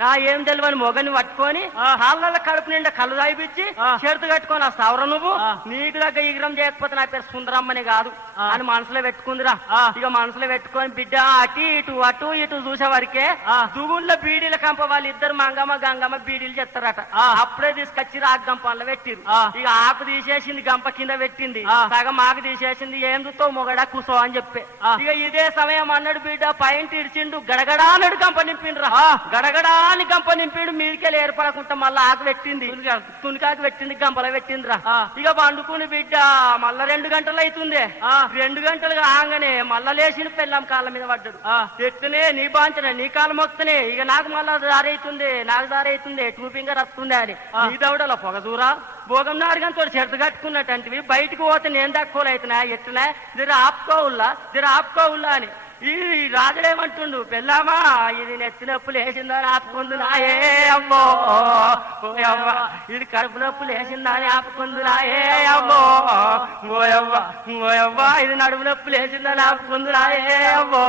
నా ఏం తెలియని మొగని పట్టుకొని హాళ్ళ కడుపు నిండా కళ్ళు తాగిపించి షరతు కట్టుకొని ఆ సవర నువ్వు నీకు దగ్గర ఈగ్రం చేయకపోతే నా పేరు సుందరమ్మని కాదు అని మనసులో పెట్టుకుందిరా ఇక మనసులో పెట్టుకొని బిడ్డ అటు ఇటు చూసే వరకే దుగుళ్ళ బీడీల కంప వాళ్ళు ఇద్దరు మంగమ్మ గంగమ్మ బీడీలు చెప్తారట అప్పుడే తీసుకొచ్చి ఆకు గంపల్లో పెట్టిరు ఇక ఆకు తీసేసింది గంప కింద పెట్టింది సగం ఆకు తీసేసింది ఏం చూస్తావు మొగడా కూసో అని చెప్పి ఇక ఇదే సమయం అన్నాడు బిడ్డ పైన ఇడిచిండు గడగడా అన్నాడు గంప నింపిండ్రా గడగడా అని గంప నింపిడు మీదికెళ్ళి ఏర్పడకుండా మళ్ళీ ఆకు పెట్టింది తునికాకు పెట్టింది గంపలో పెట్టిందిరా ఇక పండుకుని బిడ్డ మళ్ళా 2 గంటలు అవుతుంది 2 గంటలు కాగానే మళ్ళా లేచిన పెళ్ళాం కాళ్ళ మీద పడ్డాడు ఎత్తునే నీ బాంచనే నీ కాళ్ళ మొత్తనే ఇక నాకు మళ్ళా దారి అవుతుంది 2 ఫింగర్ వస్తుంది అని నీ దౌడలో పొగ దూరా భోగం నారుగంతో చెరత కట్టుకున్నట్టంటివి బయటకు పోతే నేను తక్కువలు అవుతున్నా ఎట్లా జర ఆపుకోవుల్లా అని ఈ రాజుడేమంటుండు పెళ్ళామా ఇది నెత్తి నొప్పులు వేసిందని ఆపుకుందునా ఏ అమ్మో ఇది కడుపు నొప్పులు వేసిందని ఆపుకుందునా ఏ అమ్మో ఓయవ్వ ఇది నడుము నొప్పి లేచిందా నాకుందిరా ఏవో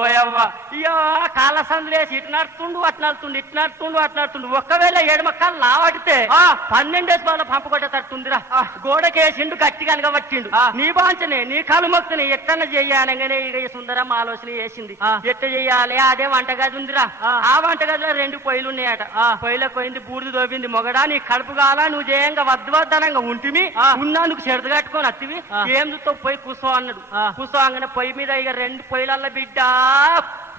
ఓయవ్వ అయ్యో కాళ్ళ సందులు వేసి ఇటు నడుతుండు అటు నడుతుండు ఇటు నడుతుండు అటు నడుతుండు ఒక్కవేళ ఎడమ కాళ్ళు లావడితే 12 బాల పంపు కొట్టేటట్టుందిరా గోడకేసిండు గట్టిగా పట్టిండు నీ బాంచనే నీ కాలు మొక్కుని ఎట్టన చెయ్యాలనే ఇక సుందరం ఆలోచన చేసింది ఎట్ట చెయ్యాలి అదే వంటగది ఉందిరా ఆ వంటగదిలో 2 పొయ్యిలు ఉన్నాయట పొయ్యిలకు పోయింది బూడిద దోపింది మొగడా నీ కడుపు కాలా నువ్వు చేయంగా వద్దనంగా ఉంటివి ఉన్నందుకు చెడత కట్టుకొని అత్తివి ఏం చూస్తావు పోయి కూసో అన్నాడు కూసో అంగనే పొయ్యి మీద ఇక 2 పొయ్యిలల్ల బిడ్డ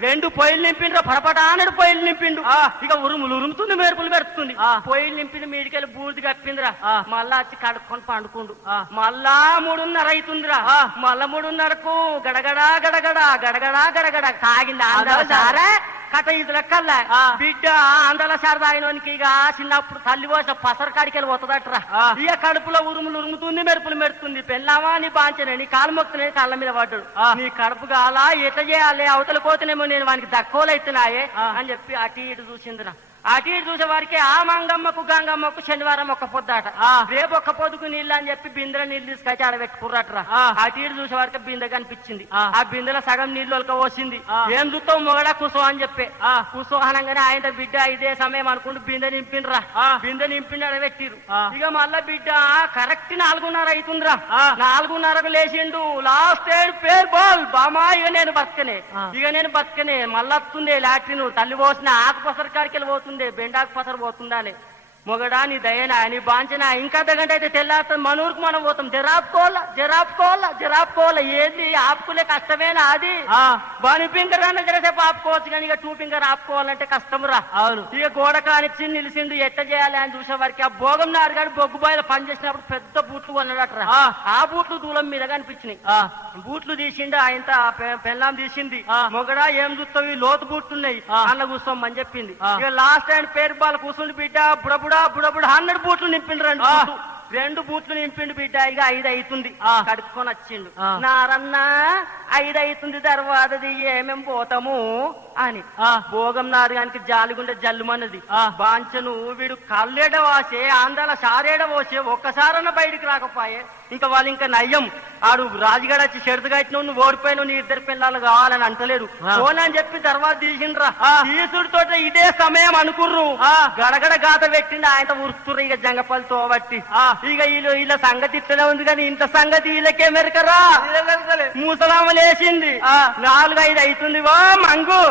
2 పొయ్యిలు నింపిండ్రు పడపట అన్నాడు పొయ్యిలు నింపిండు ఇక ఉరుముతుంది మెరుపులు పెడుతుంది పొయ్యిలు నింపింది మీడికెళ్ళి బూడిది కప్పిందిరా మళ్ళా వచ్చి కడుక్కొని పండుకుండు మళ్ళా 3:30 అవుతుందిరా మళ్ళా 3:30కు గడగడా గడగడా గడగడా గడగడా తాగింది ఆంధ్ర సారే కథ ఇది లెక్కల్లా బిడ్డ ఆంధ్ర శారదాయనోనికి ఇక చిన్నప్పుడు తల్లి పోసిన పసర కాడికెళ్ళి పోతుందట్రా ఇక కడుపులో ఉరుముతుంది మెరుపులు మెడుతుంది పెళ్ళామా నీ బాంచనే నీ కాలు మొక్కునే కాళ్ళ మీద పడ్డాడు నీ కడుపు కాలా ఎట్లా చేయాలి అవతల పోతేనేమో నేను వానికి దక్కువలు అవుతున్నాయే అని చెప్పి అటు ఇటు చూసిందిరా అటు ఇటు చూసే వారికి ఆ మంగమ్మకు గంగమ్మకు శనివారం ఒక్క పొద్దాట రేపు ఒక్క పొద్దుకు నీళ్ళు అని చెప్పి బిందెల నీళ్ళు తీసుకొచ్చి ఆడబెట్టుకుర్రట్రా అటు ఇటు చూసే వారికి బిందె కనిపించింది ఆ బిందెల సగం నీళ్ళు ఒలక పోసింది ఏం చూస్తావు మొగడా కుసో అని చెప్పి కుసో అనగానే ఆయన బిడ్డ ఇదే సమయం అనుకుంటూ బిందె నింపిండ్రా బిందె నింపిండి ఆడబెట్టిరు ఇక మళ్ళా బిడ్డ కరెక్ట్ 4:30 అవుతుందిరా 4:30కు లేచిండు లాస్ట్ పేరు బాల్ బామా ఇక నేను బతకనే మళ్ళా వస్తుంది లాట్రిన్ తల్లి పోసిన ఆకు పసర కాడికి వెళ్ళి పోతుంది బెండాకు పసరు పోతుందా అని మొగడా నీ దయనా నీ బాంచనా ఇంకా దగ్గంట అయితే తెల్లారుతుంది మన ఊరికి మనం పోతాం జరాపుకోవాలా ఏంది ఆపుకునే కష్టమేనా అది 1 ఫింగర్ అన్న జరసేపు ఆపుకోవచ్చు కానీ ఇక 2 ఫింగర్ ఆపుకోవాలంటే కష్టమురా అవును ఇక గోడ కానిచ్చి నిలిచిండు ఎట్ట చేయాలి అని చూసే వారికి ఆ భోగం నారుగాడు బొగ్గు బాయిలో పని చేసినప్పుడు పెద్ద బూట్లు కొన్నాడట్రా ఆ బూట్లు దూలం మీద కనిపించినాయి బూట్లు తీసిండు ఆయన పెళ్ళాం తీసింది మొగడా ఏం చూస్తావు లోతు బూట్లున్నాయి అన్న కూర్చోమని చెప్పింది ఇక లాస్ట్ టైం పేరు బాల కూర్చుంది బిడ్డ బుడబుడా 100 బూట్లు నింపిండు 2 బూట్లు నింపిండు బిడ్డ ఇక 5 అవుతుంది కడుక్కొని వచ్చిండు నారన్నా 5 అవుతుంది తర్వాతది ఏమేం పోతాము అని భోగం నారుగానికి జాలిగుండే జల్లుమన్నది బాంచను వీడు కళ్ళేడ వాసే ఆంధ్రాల సారేడ పోసే ఒక్కసారన్న బయటికి రాకపోయే ఇంకా వాళ్ళు ఇంకా నయ్యం ఆడు రాజుగాడ వచ్చి షెడతగా ఇచ్చిన నువ్వు ఓడిపోయిన నీ 2 పిల్లలు కావాలని అంటలేడు పోనని చెప్పి తర్వాత తీసిండ్రా తీసుడితో ఇదే సమయం అనుకుర్రు గడగడ గాత పెట్టిండు ఆయన ఉరుస్తుర్రు ఇక జంగపల్లితో బట్టి ఇక వీళ్ళ సంగతి ఇట్లనే ఉంది కానీ ఇంత సంగతి వీళ్ళకే మెరకరా ముసలామ లేచింది 4-5 అవుతుంది ఓ మంగు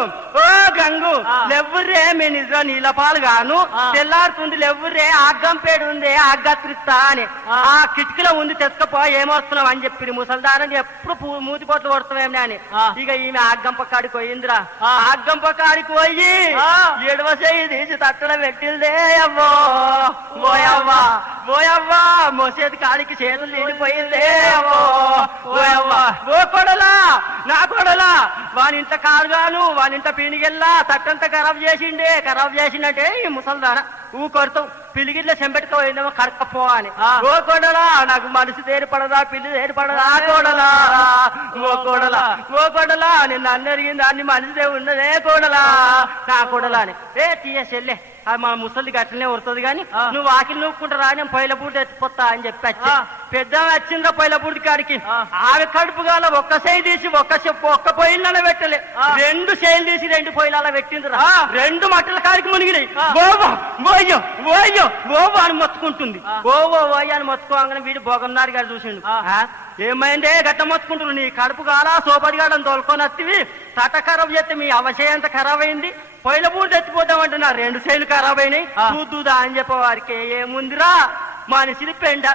ఓ గంగు లెవ్వురే మీ నిజ నీళ్ళ పాలు గాను తెల్లారుతుంది లెవ్వురే ఆగ్గంపేడు ఉంది ఆగ్గత్రిస్తా అని ఆ కిటికీలో ఉంది తెచ్చుకపో ఏమొస్తున్నావు అని చెప్పి ముసల్దారని ఎప్పుడు మూతిపోట్లు కొడతామేమి అని ఇక ఈమె ఆగ్గంప కాడికి పోయిందిరా ఆగ్గంప కాడికి పోయి 7వ చెయ్యి తీసి తట్టడం పెట్టిందే అవ్వో ఓయవ్వా మోసేది కాడికి చేతులు నిండిపోయిందే ఓయవ్వా ఓ కొడలా నా కొడలా వానింత కాదుగాను వానింత పీనిగెల్లా తట్టంతా ఖరాబ్ చేసిండే ఈ ముసల్దాన కొడతాం పిలిగిట్ల చెంపెట్టుకోయిందేమో కడకపో అని ఓ కొడలా నాకు మనసు తేరిపడదా పిల్లి తేరిపడదా ఓ కొడలా నిన్ను అన్నరిగింది అన్ని మనసుదే ఉన్నదే కొడలా నా కొడలా అని తీయేసెల్లే మా ముసలి గట్లనే ఉడుతుంది కానీ నువ్వు ఆకిలి నూక్కుంటారా నేను పొయ్యిల బూడి ఎత్తిపోతా అని చెప్పి పెద్ద వచ్చిందా పొయ్యిల బూడి కాడికి ఆమె కడుపు గాల ఒక్క చేయి తీసి ఒక్క పొయ్యిల పెట్టలే 2 చేయిలు తీసి 2 పొయ్యిల పెట్టిందిరా 2 మట్టల కాడికి మునిగినాయి ఓవో అని మొత్తుకుంటుంది ఓవో అని మొత్తుకోగానే వీడు భోగంనారు గారు చూసిండు ఏమైందే గట్ట మొత్తుకుంటున్నాడు నీ కడుపు గాలా సోపది గాడని తోలుకొని వత్తివి తట ఖరాబ్ చేస్తే మీ అవశయం అంత ఖరాబ్ అయింది పొయ్యిల బూడి తెచ్చిపోతామంటున్నా 2 చేయిలు ఖరాబ్ అయినాయి చూద్దుదా అని చెప్పేవారికి ఏముందిరా మనిషిని పెండ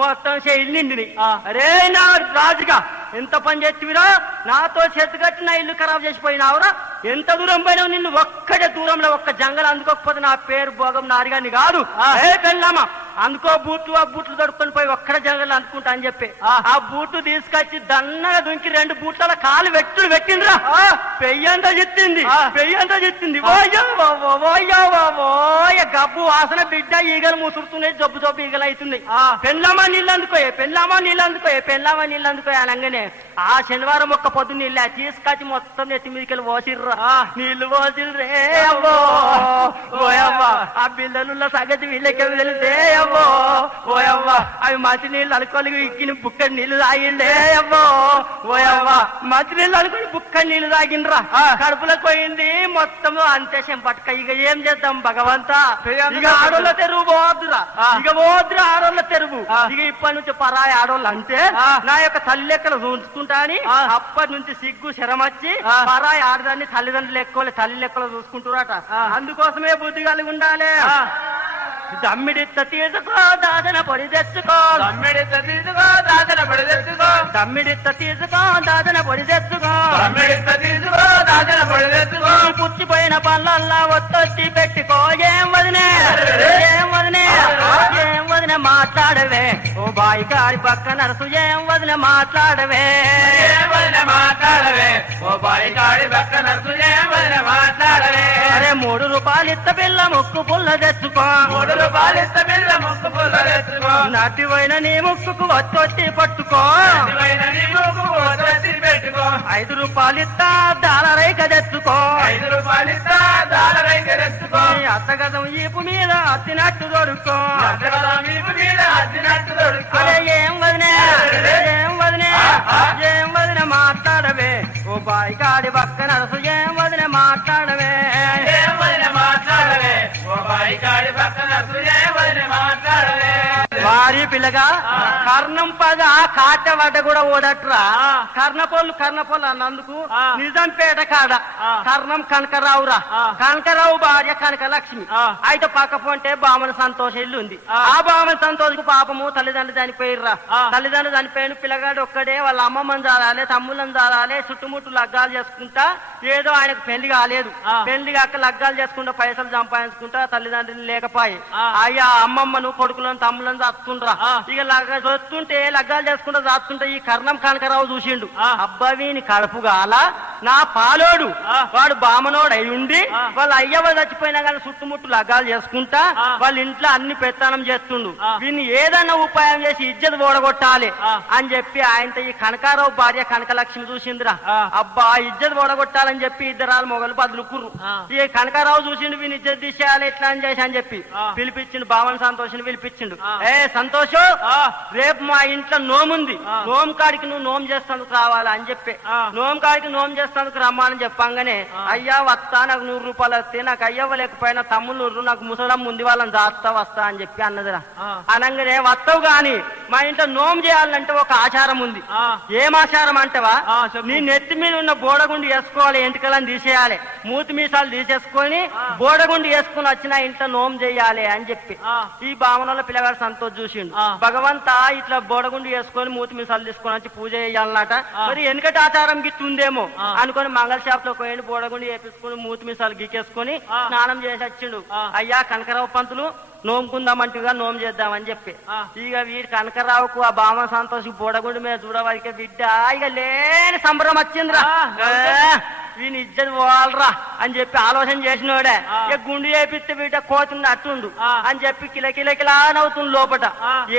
మొత్తం చేయిలు నిండినాయి అరే నా రాజుగా ఎంత పని చేతివిరా నాతో చేతి కట్టిన ఇల్లు ఖరాబ్ చేసిపోయినావురా ఎంత దూరం పోయినావు నిన్ను ఒక్కడే దూరంలో ఒక్క జంగలు అందుకోకపోతే నా పేరు భోగం నారిగాని కాదు ఏ పెళ్ళామా అందుకో ఆ బూట్లు దొడుకొని పోయి ఒక్కడ జంగలు అనుకుంటా అని చెప్పి ఆ బూట్లు తీసుకొచ్చి దన్నగా దుంకి 2 బూట్ల కాలు పెట్టిండ్రా పెయ్యంతా చెత్తింది గబ్బు వాసన బిడ్డ ఈగలు ముసురుతున్నాయి జబ్బు ఈగలు అవుతుంది పెళ్ళామా నీళ్ళు అందుకోయే అనగానే ఆ శనివారం ఒక్క పొద్దు నీళ్ళు తీసుకొచ్చి మొత్తం నెత్తి మీదకి పోసిర్రా నీళ్లు పోసిర్రే అవ్వో ఓయవ్వ ఆ బిల్లలున్న సంగతి వీళ్ళకి తెలిసే అవ్వో ఓయవ్వ అవి మంచి నీళ్ళు అనుకోని ఇక్కిన బుక్క నీళ్లు తాగిండే అవ్వో ఓయవ్వ మంచి నీళ్ళు అనుకుని బుక్క నీళ్లు తాగిండ్రా కడుపులో పోయింది మొత్తం అంతే పట్టుక ఇక ఏం చేద్దాం భగవంతా ఇక ఆడోళ్ళ తెరువు పోద్దురా ఇక పోద్దురా ఆడోళ్ళ తెరువు ఇక ఇప్పటి నుంచి పరాయి ఆడోళ్ళు అంటే నా యొక్క తల్లి లెక్కలు చూసుకుంటా అని అప్పటి నుంచి సిగ్గు శరమచ్చి పరాయి ఆడదాన్ని తల్లిదండ్రులు ఎక్కువ తల్లి లెక్కలు చూసుకుంటున్నారట అందుకోసమే బుద్ధి కలిగి ఉండాలి దమ్మిడిత్త తీసుకో దాదన పొడి తెచ్చుకో తమ్మిడిత్త తీసుకో దాదన పొడి తెచ్చుకో దమ్మిడిత్త తీసుకో దాదన పొడి తెచ్చుకో తమ్మిడిత్త తీసుకో దాదన పొడి తెచ్చుకో పుచ్చిపోయిన పళ్ళల్లా ఒత్తొచ్చి పెట్టుకో ఏం వదినే ఏం వదినే ఏం వదిన మాట్లాడవే ఓ బాయి కాడి పక్క నరసు ఏం వదిన మాట్లాడవే మాట్లాడవే ఓ బాయి కాడి పక్క నరసు ఏం వదిన మాట్లాడవే అరే 3 రూపాయలు ఇత్త పిల్ల ముక్కు పుల్ల తెచ్చుకో 3 రూపాయలు ఇస్త పిల్ల ముక్కు పుల్ల తెచ్చుకో నటివైన నీ ముక్కుకు వచ్చొచ్చి పట్టుకో నీ ముక్కు వచ్చి పెట్టుకో 5 రూపాయలు ఇస్తా డాలరైక తెచ్చుకో 5 రూపాయలు ఇస్తా డాలరైక తెచ్చుకో అత్తగదం ఈపు మీద అత్తినట్టు దొరుకో వీపు మీద అద్దినట్టు దొరుకుకో అరే ఏం వదినే ఏం వదినే ఏం వదిన మాట్లాడవే ఓ బాయి కాడి పక్క నరసు ఏం వదిన మాట్లాడవే ఏం వదిన మాట్లాడవే ఓ బాయి కాడి పక్క నరసు ఏం వదిన మాట్లాడవే భారీ పిల్లగా కర్ణం పగ కాటవడ్డ కూడా ఓదట్రా కర్ణపోళ్ళు అన్నందుకు నిజంపేట కాడ కర్ణం కనకరావురా కనకరావు భార్య కనకలక్ష్మి అయితే పక్క పొంటే బామన సంతోష్ ఇల్లు ఉంది ఆ బామన సంతోష్కు పాపము తల్లిదండ్రులు చనిపోయిర్రా తల్లిదండ్రులు చనిపోయిన పిల్లగాడు ఒక్కడే వాళ్ళ అమ్మమ్మని జారాలే తమ్ముళ్ళని జారాలే చుట్టుముట్టు లగ్గాలు చేసుకుంటా ఏదో ఆయనకు పెళ్లి కాలేదు పెళ్లి కాక లగ్గాలు చేసుకుంటా పైసలు సంపాదించుకుంటా తల్లిదండ్రులు లేకపోయి అయ్యా అమ్మమ్మను కొడుకులను తమ్ములను చస్తుండ్రా ఇక చస్తుంటే లగ్గాలు చేసుకుంటా చస్తుంటే ఈ కర్ణం కనకరావు చూసిండు అబ్బా వీని కడుపు గాల నా పాలోడు వాడు బామనోడు అయి ఉండి వాళ్ళ అయ్యవ చచ్చిపోయినా కానీ చుట్టుముట్టు లగ్గాలు చేసుకుంటా వాళ్ళ ఇంట్లో అన్ని పెత్తనం చేస్తుండు వీన్ని ఏదన్నా ఉపాయం చేసి ఇజ్జత్ ఓడగొట్టాలి అని చెప్పి ఆయనతో ఈ కనకారావు భార్య కనకలక్ష్మి చూసిందిరా అబ్బా ఇజ్జత్ ఓడగొట్టాలని చెప్పి ఇద్దరాలు మొగలు బదులుకుర్రు ఈ కనకారావు చూసిండు వీని ఇజ్జత్ తీసేయాలి ఎట్లా అని చేసి అని చెప్పి పిలిపించిండు బామన సంతోషిని పిలిపించిండు ఏ సంతోషం రేపు మా ఇంట్లో నోముంది నోము కాడికి నువ్వు నోము చేస్తానికి రావాలా అని చెప్పి నోము కాడికి నోము చేస్తానికి రమ్మని చెప్పంగానే అయ్యా వస్తా నాకు 100 రూపాయలు వస్తే నాకు అయ్యవ్వలేకపోయినా తమ్ముళ్ళు నాకు ముసలం ముందు వాళ్ళని దాస్తా వస్తా అని చెప్పి అన్నదిరా అనగానే వస్తావు గాని మా ఇంట్లో నోము చేయాలంటే ఒక ఆచారం ఉంది ఏం ఆచారం అంటవా నీ నెత్తి మీద ఉన్న బోడగుండి వేసుకోవాలి ఎంటికలను తీసేయాలి మూతి మీసాలు తీసేసుకొని బోడగుండి వేసుకుని వచ్చిన ఇంట్లో నోము చేయాలి అని చెప్పి ఈ భావనలో పిల్లగాడు సంతోష్ చూసిండు భగవంతా ఇట్లా బోడగుండి వేసుకొని మూతి మీసాలు తీసుకొని వచ్చి పూజ చేయాలన్నట మరి వెనకటి ఆచారం గిట్టు ఉందేమో అనుకొని మంగళ షాప్ లో పోయి బోడగుండి వేపించుకొని మూతి మీసాలు గీకేసుకొని స్నానం చేసి వచ్చిండు అయ్యా కనకరావు పంతులు నోముకుందామంటుగా నోము చేద్దామని చెప్పి ఇక వీడి కనకరావుకు ఆ బామ సంతోష్ బోడగుండి మీద చూడవరికే బిడ్డ ఇక లేని సంబరం వచ్చిందిరా వీని ఇజ్జత్ పోవాలరా అని చెప్పి ఆలోచన చేసినోడే ఇక గుండు చేపిస్తే బిడ్డ కోతుంది అట్టుండు అని చెప్పి కిలకిలకిలా నవ్వుతుంది లోపట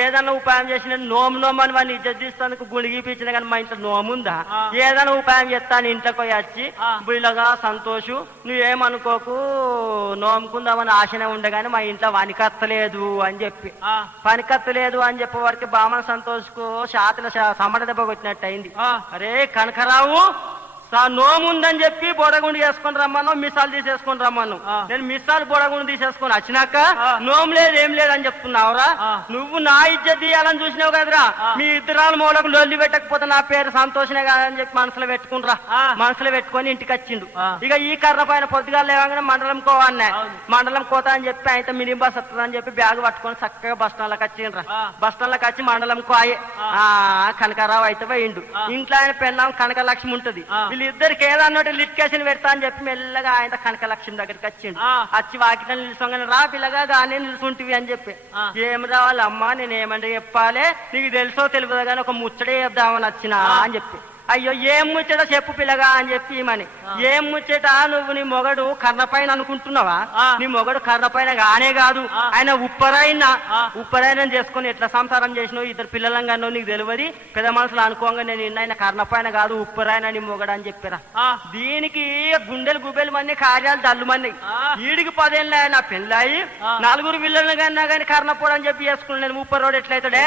ఏదన్నా ఉపాయం చేసిన నోము అని వాడిని ఇజ్జత్ తీస్తానికి గుండు గీపించిన కానీ మా ఇంట్లో నోముందా ఏదైనా ఉపాయం చేస్తాను ఇంట్లోకి పోయి వచ్చి బిళ్ళగా సంతోషు నువ్వేమనుకోకు నోముకుందామని ఆశనే ఉండే గాని మా ఇంట్లో పనికత్తలేదు అని చెప్పి పనికత్తలేదు అని చెప్పే వరకు బామన సంతోష్కు షాతుల సమట దెబ్బ కొట్టినట్టు అయింది అరే కనకరావు నోముందని చెప్పి బొడగుండి చేసుకొని రమ్మను మిసాలు తీసేసుకొని రమ్మను నేను మిసాలు బొడగుండి తీసేసుకొని వచ్చినాక నోము లేదు ఏం లేదని చెప్తున్నావురా నువ్వు నా ఇజ్జత్ తీయాలని చూసినావు కదరా మీ ఇద్దరాలు మూలకు లొల్లి పెట్టకపోతే నా పేరు సంతోషనే కాదని చెప్పి మనసులో పెట్టుకుంటరా మనసులో పెట్టుకొని ఇంటికి వచ్చిండు ఇక ఈ కర్ర పైన పొద్దుగా లేవగానే మండలం కోవన్నా మండలం కోత అని చెప్పి ఆయన మినీ బస్ వస్తుందని చెప్పి బ్యాగ్ పట్టుకొని చక్కగా బస్ స్టాండ్లోకి వచ్చిండ్రా బస్ స్టాండ్లోకి వచ్చి మండలం కోయే కనకారావు అయితే పోయిండు ఇంట్లో ఆయన పెళ్ళాం కనకలక్ష్మి ఉంటది వీళ్ళిద్దరికి ఏదన్నట్టు లిటికేషన్ పెడతా అని చెప్పి మెల్లగా ఆయన కనకలక్ష్మి దగ్గరికి వచ్చిండు వచ్చి వాకిట నిలుసొంగని రా పిల్లగా గానే నిలుసుంటివి అని చెప్పి ఏం రావాలమ్మా నేను ఏమంటే చెప్పాలి నీకు తెలుసో తెలియదు కానీ ఒక ముచ్చడే చెప్దామని వచ్చినా అని చెప్పి అయ్యో ఏం ముచ్చట చెప్పు పిల్లగా అని చెప్పి ఈమని ఏం ముచ్చట నువ్వు నీ మొగడు కర్ణపైన అనుకుంటున్నావా నీ మొగడు కర్ణపైన కానే కాదు ఆయన ఉప్పరైన చేసుకుని ఎట్లా సంసారం చేసినావు ఇద్దరు పిల్లలంగా నీకు తెలియదు పెద్ద మనసులు అనుకోగా నేను ఆయన కర్ణపైన కాదు ఉప్పరైన నీ మొగడు అని చెప్పారా దీనికి గుండెలు గుబెలు మంది కార్యాలు దల్లు మంది ఈడికి 10 ఏళ్ళు ఆయన పెళ్ళాయి 4 పిల్లలు కన్నా కానీ కర్ణపోడు అని చెప్పి చేసుకున్నాను ఉప్పరోడు ఎట్లయితాడే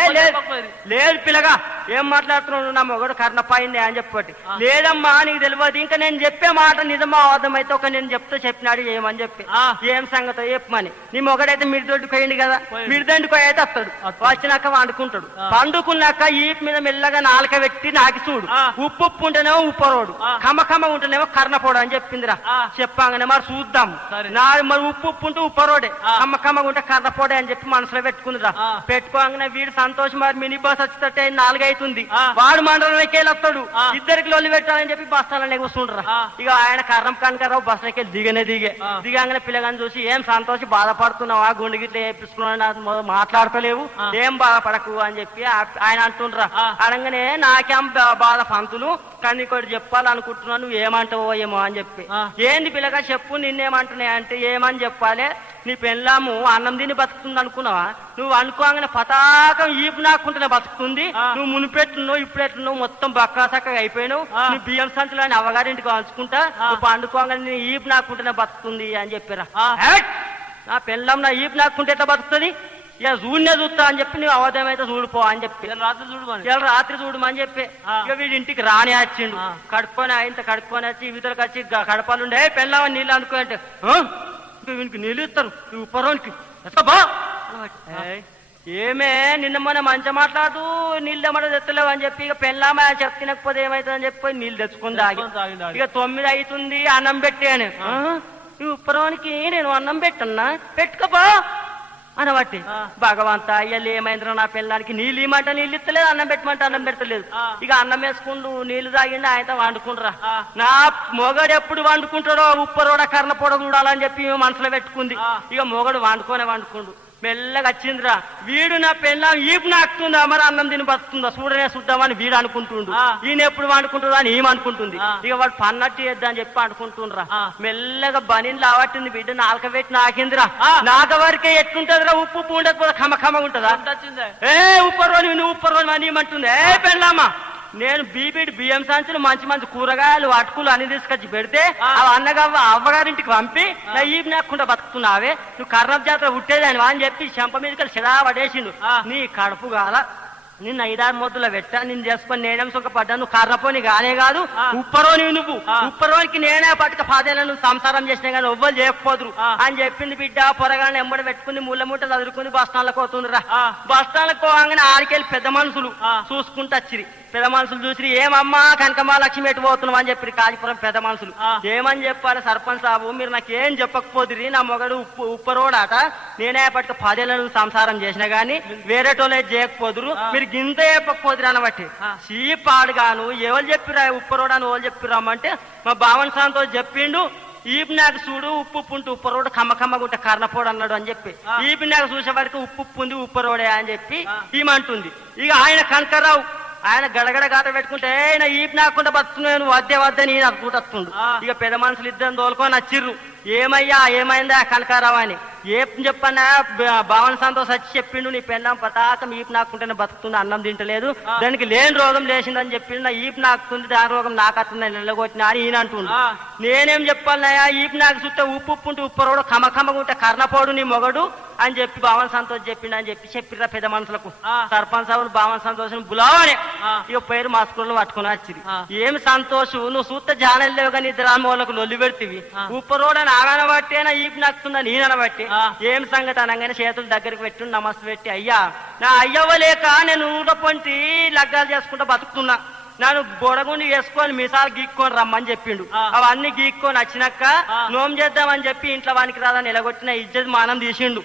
లేదు పిల్లగా ఏం మాట్లాడుతున్నావు నా మొగడు కర్ణపైన అని చెప్పటి లేదమ్మా నీకు తెలియదు ఇంకా నేను చెప్పే మాట నిజమా అర్థమైతే ఒక నేను చెప్పినాడు ఏమని చెప్పి ఏం సంగతి చెప్పమని నీ మొగడైతే మిడిదొడ్డుకు పోయింది కదా మిడిదండుకు అయితే వస్తాడు వచ్చినాక వండుకుంటాడు పండుకున్నాక ఈ మీద మెల్లగా నాలుక పెట్టి నాకి చూడు ఉప్పు ఉంటేనేమో ఉప్పరోడు కమ్మ ఉంటేనేమో కర్ణపోడు అని చెప్పిందిరా చెప్పాగానే మరి చూద్దాం మరి ఉప్పు ఉంటే ఉప్పరోడే కమ్మగా ఉంటే కర్ణపోడే అని చెప్పి మనసులో పెట్టుకుందిరా పెట్టుకోగానే వీడు సంతోషం మరి మినీ బస్ వచ్చేటట్టే 4 అవుతుంది వాడు మండలంలోకి వెళ్ళి వస్తాడు ఇద్దరికి లొల్లి పెట్టాలని చెప్పి బస్తాలని కూర్చుంటారా ఇక ఆయన కర్రం కనకరావు బస్సులకి దిగానే పిల్లగాని చూసి ఏం సంతోషి బాధపడుతున్నావా గుండె గిట్ల వేపిస్తున్నావు మాట్లాడతలేవు ఏం బాధపడకు అని చెప్పి ఆయన అంటుండ్రా అనగానే నాకేం బాధ పంతులు కానీ ఇంకోటి చెప్పాలనుకుంటున్నాను నువ్వు ఏమంటావో ఏమో అని చెప్పి ఏంది పిల్లగా చెప్పు నిన్నేమంటున్నాయి అంటే ఏమని చెప్పాలి నీ పెళ్ళాము అన్నం తిని బతుకుతుంది అనుకున్నావా నువ్వు అనుకోగానే పతాకం ఈపు నాకుంటేనే బతుకుతుంది నువ్వు మునిపెట్టున్నావు ఇప్పుడు ఎట్లున్నావు మొత్తం బక్కా చక్కగా అయిపోయినావు నువ్వు బియ్యం సంచులు అని అవ్వగారింటికి వంచుకుంటా నువ్వు పండుకోగానే నీ ఈపు నాకుంటేనే బతుకుతుంది అని చెప్పారా నా పెళ్ళాం నా ఈపు నాకుంటే ఎట్లా బతుకుతుంది ఇక చూడనే చూస్తా అని చెప్పి నువ్వు అవధమైతే చూడిపో అని చెప్పి రాత్రి చూడమని చెప్పి ఇక వీడి ఇంటికి రాని వచ్చిండు కడుక్కొని ఇంత కడుక్కొని వచ్చి ఇతరులకు వచ్చి కడపాలు ఉండే పెళ్ళామని నీళ్ళు అనుకో అంటే వీనికి నీళ్ళు ఇస్తారు ఉప్పరోనికి బా ఏమే నిన్న మొన్న మంచి మాట్లాడుతూ నీళ్ళు తెమ్మట తెత్తలేవు అని చెప్పి ఇక పెళ్ళామా చెప్పి తినకపోతే ఏమవుతుందని చెప్పి నీళ్ళు తెచ్చుకుంది ఇక 9 అవుతుంది అన్నం పెట్టాను ఈ ఉప్పరోనికి నేను అన్నం పెట్టన్నా పెట్టుకోపా అనబట్టి భగవంతా అయ్యలు ఏమైందిరా నా పిల్లలకి నీళ్ళు ఇమ్మంటే నీళ్ళు ఇస్తలేదు అన్నం పెట్టమంటే అన్నం పెడతలేదు ఇక అన్నం వేసుకుంటూ నీళ్లు తాగిండి ఆయన వండుకుంటారా నా మొగడు ఎప్పుడు వండుకుంటాడో ఉప్పరోడ కర్ణపోడ చూడాలని చెప్పి మనసులో పెట్టుకుంది ఇక మొగడు వండుకుండు మెల్లగా వచ్చిందిరా వీడు నా పెళ్ళం ఈపు నాకుతుందా మరి అన్నం తిని బతుకుతుందా చూడనే చూద్దామని వీడు అనుకుంటుండు ఈయన ఎప్పుడు వండుకుంటుందా అని ఈమె అనుకుంటుంది ఇక వాడు పన్నట్టు చేద్దాం అని చెప్పి అనుకుంటుండ్రా మెల్లగా బనీళ్ళు అవట్టింది బిడ్డ నాలుక పెట్టి నాకిందిరా నాక వరకే ఎట్లుంటదిరా ఉప్పు ఉండకపోతే కమ్మ ఉంటదా ఉప్పరోని నువ్వు ఉప్పరోని అని ఏమంటుంది పెళ్ళామా నేను బియ్యం సంచులు మంచి కూరగాయలు అటుకులు అన్ని తీసుకొచ్చి పెడితే అవ్వగారింటికి పంపి నా ఈపు నాకుండా బతుకుతున్నావే నువ్వు కర్ణం జాతర ఉట్టేదాని అని చెప్పి చెంప మీదకి చెడా పడేసిండు నీ కడుపు గాల నిన్ను 5-6 మొద్దులో పెట్టా నేను చేసుకొని నేనేం సుఖపడ్డా నువ్వు కర్రపోని కానే కాదు ఉప్పరోని నువ్వు ఉప్పరోనికి నేనే పట్టుక 10 ఏళ్ళ నువ్వు సంసారం చేసినా కానీ ఎవ్వరు చేయకపోదురు అని చెప్పింది బిడ్డ పొరగానే ఎంబడి పెట్టుకుని ముళ్ళ మూట చదువుకుని బస్ స్టాండ్లకు పోతుందిరా బస్ స్టాండ్లకు పోగానే ఆడికెళ్ళి పెద్ద మనుషులు చూసుకుంటూ వచ్చిరి పెద్ద మనుషులు చూసి ఏమమ్మా కనకమా లక్ష్మి ఎటు పోతున్నావు అని చెప్పి కాజీపురం పెద్ద మనుషులు ఏమని చెప్పాలి సర్పంచ్ సాబు మీరు నాకేం చెప్పకపోతురి నా మొగడు ఉప్పరోడాట నేనే పట్టుక 10 ఏళ్ళ నువ్వు సంసారం చేసినా గానీ వేరే టోలే చేయకపోదురు మీరు గింత చెప్పకపోదురు అనబట్టి చీపాడుగాను ఎవరు చెప్పిరా ఉప్పరోడా అని ఎవరు చెప్పిరామంటే మా భావన సాంతో చెప్పిండు ఈపు నాకు చూడు ఉప్పు ఉప్పరోడు కమ్మగుంటే కర్ణపోడు అన్నాడు అని చెప్పి ఈపు నాకు చూసే వరకు ఉప్పు ఉంది ఉప్పరోడే అని చెప్పి ఈమంటుంది ఇక ఆయన కనకరావు ఆయన గడగడ గాట పెట్టుకుంటే ఆయన ఈపు నాకుండా బతున్నాను వద్దని అనుకుంటుండు ఇక పెద్ద మనుషులు ఇద్దరు తోలుకొని వచ్చిర్రు ఏమయ్యా ఏమైందా కనకారావు అని ఏం చెప్పన్నా భావన సంతోష్ వచ్చి చెప్పిండు నీ పెళ్ళాం పతాకం ఈపు నాకుంటేనే బతుకుతుంది అన్నం తింటలేదు దానికి లేని రోగం లేచిందని చెప్పిండు నా ఈపు నాకుతుంది దాని రోగం నాకు వస్తుంది నిలగొట్టినా అని ఈయన అంటుండు నేనేం చెప్పాలన్నాయా ఈపు నాకు చుట్టే ఉప్పు ఉప్పరోడు కమ్మగుంటే కర్ణపోడు నీ మొగడు అని చెప్పి భావన సంతోష్ చెప్పిండు అని చెప్పిరా పెద్ద మనుషులకు సర్పంచ్ సాబులు భావన సంతోషం బులావని ఇక పేరు మా స్కూల్లో పట్టుకుని వచ్చింది ఏమి సంతోష్ నువ్వు చూస్తే జానలు లేవు కానీ ఇద్దరు వాళ్ళకు లొల్లి పెడితివి ఉప్పరోడని ఆగనబట్టేనా ఈపు నాకుతుందని ఈయనబట్టి ఏం సంగతి అనగానే చేతులు దగ్గరికి పెట్టి నమస్తే పెట్టి అయ్యా నా అయ్యవ్వలేక నేను ఊట పొంటి లగ్గాలు చేసుకుంటా బతుకుతున్నా నన్ను గొడగుండి వేసుకొని మీసాలు గీక్కొని రమ్మని చెప్పిండు అవన్నీ గీక్కొని వచ్చినాక నోం చేద్దామని చెప్పి ఇంట్లో వానికి రాదని ఎలగొట్టిన ఇజ్జత్ మానం తీసిండు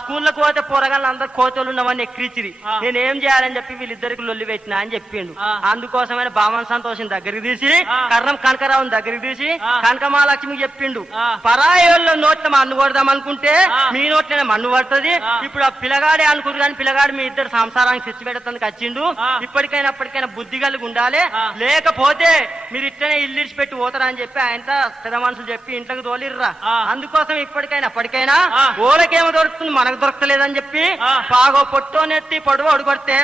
స్కూల్లోకి పోతే పోరగాళ్ళు అందరు కోతలు ఉన్నవన్నీ ఎక్కిరిచిరి నేనేం చేయాలని చెప్పి వీళ్ళిద్దరికి లొల్లి పెట్టినా అని చెప్పిండు అందుకోసమైన భావన సంతోషం దగ్గరికి తీసి కర్ణం కనకరావుని దగ్గరికి తీసి కనకమహాలక్ష్మికి చెప్పిండు పరాయోళ్ళ నోట్ల మన్ను కొడదాం అనుకుంటే మీ నోట్లనే మన్ను పడుతుంది ఇప్పుడు ఆ పిల్లగాడే అనుకురు కానీ పిల్లగాడు మీ ఇద్దరు సంసారానికి తెచ్చి పెట్టడానికి వచ్చిండు ఇప్పటికైనా బుద్ధి కలిగి ఉండాలి ఉండాలి, లేకపోతే మీరు ఇట్లనే ఇల్లు ఇడిచిపెట్టి పోతారా అని చెప్పి ఆయనతో పెద్ద మనుషులు చెప్పి ఇంట్లోకి తోలిర్రా. అందుకోసం ఇప్పటికైనా ఓలకేమో దొరుకుతుంది, మనకు దొరకలేదని చెప్పి బాగో పొట్టోనెత్తి పొడవోడు కొడితే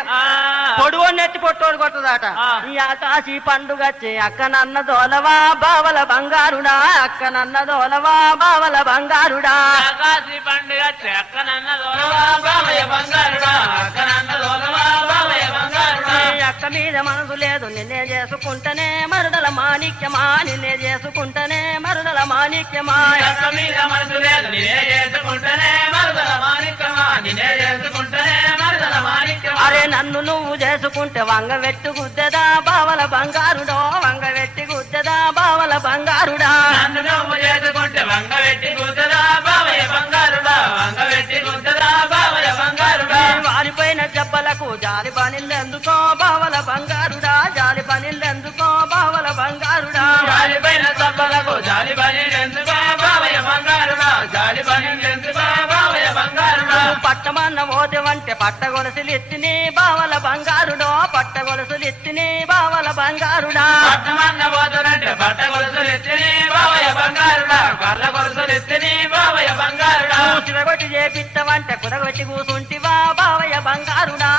పొడవోనెత్తి పొట్టోడు కొట్టదట. ఈ ఆకాశీ పండుగచ్చే అక్క నన్న దోలవా బావల బంగారుడా, అక్క నన్న దోలవా బావల బంగారుడా. ఆకాశీ పండుగ చెక్కనన్న దోలవా బావయ్య బంగారుడా, అక్కనన్న దోలవా బావయ్య బంగారుడా. ఈ అక్క మీద మనసు లేదు, నిన్నే చేసుకుంటేనే మరుదల మాణిక్యమా, నిన్నే చేసుకుంటేనే మరుదల మాణిక్యమా. అక్క మీద మనసు లేదు, నిన్నే చేసుకుంటేనే మరుదల మాణిక్యమా, నిన్నే చేసుకుంటేనే మరుదల మాణిక్యమా. అరే నన్ను నువ్వు చేసుకుంటే వంగ వెట్టు గుద్దదా బావల బంగారుడో, వంగ వెట్టి గుద్దదా బావల బంగారుడా. నన్ను నువ్వు చేసుకుంటే వంగ వెట్టి గుద్దదా బావయ్య బంగారుడా, వంగ వెట్టి గుద్దదా బావయ్య బంగారుడా. వారిపోయిన జబ్బలకు జాలి పనిల్లెందుకో బావల బంగారుడా, జాలి పనిల్లెందుకో బావల బంగారుడా. జాలిపైన సబ్బలకు జాలి పని ఎందుకో బావయ్య బంగారుడా, జాలి పని ఎందుకో బావయ్య బంగారుడా. పట్టమన్న పోతేవంటే పట్టగొలసులు ఎత్తిని బావల బంగారుడో, పట్టగొలసులు ఎత్తిని బావల బంగారుడా. పట్టమన్న పోతానంటే పట్ట గొలుసులు ఎత్తిని బావయ్య బంగారుడా, కళ్ళ గొలుసులు ఎత్తిని బావయ్య బంగారుడా. చిరగొట్టి చేపిత్తవంటే కుదగొట్టి కూసుంటివా బావయ్య బంగారుడా,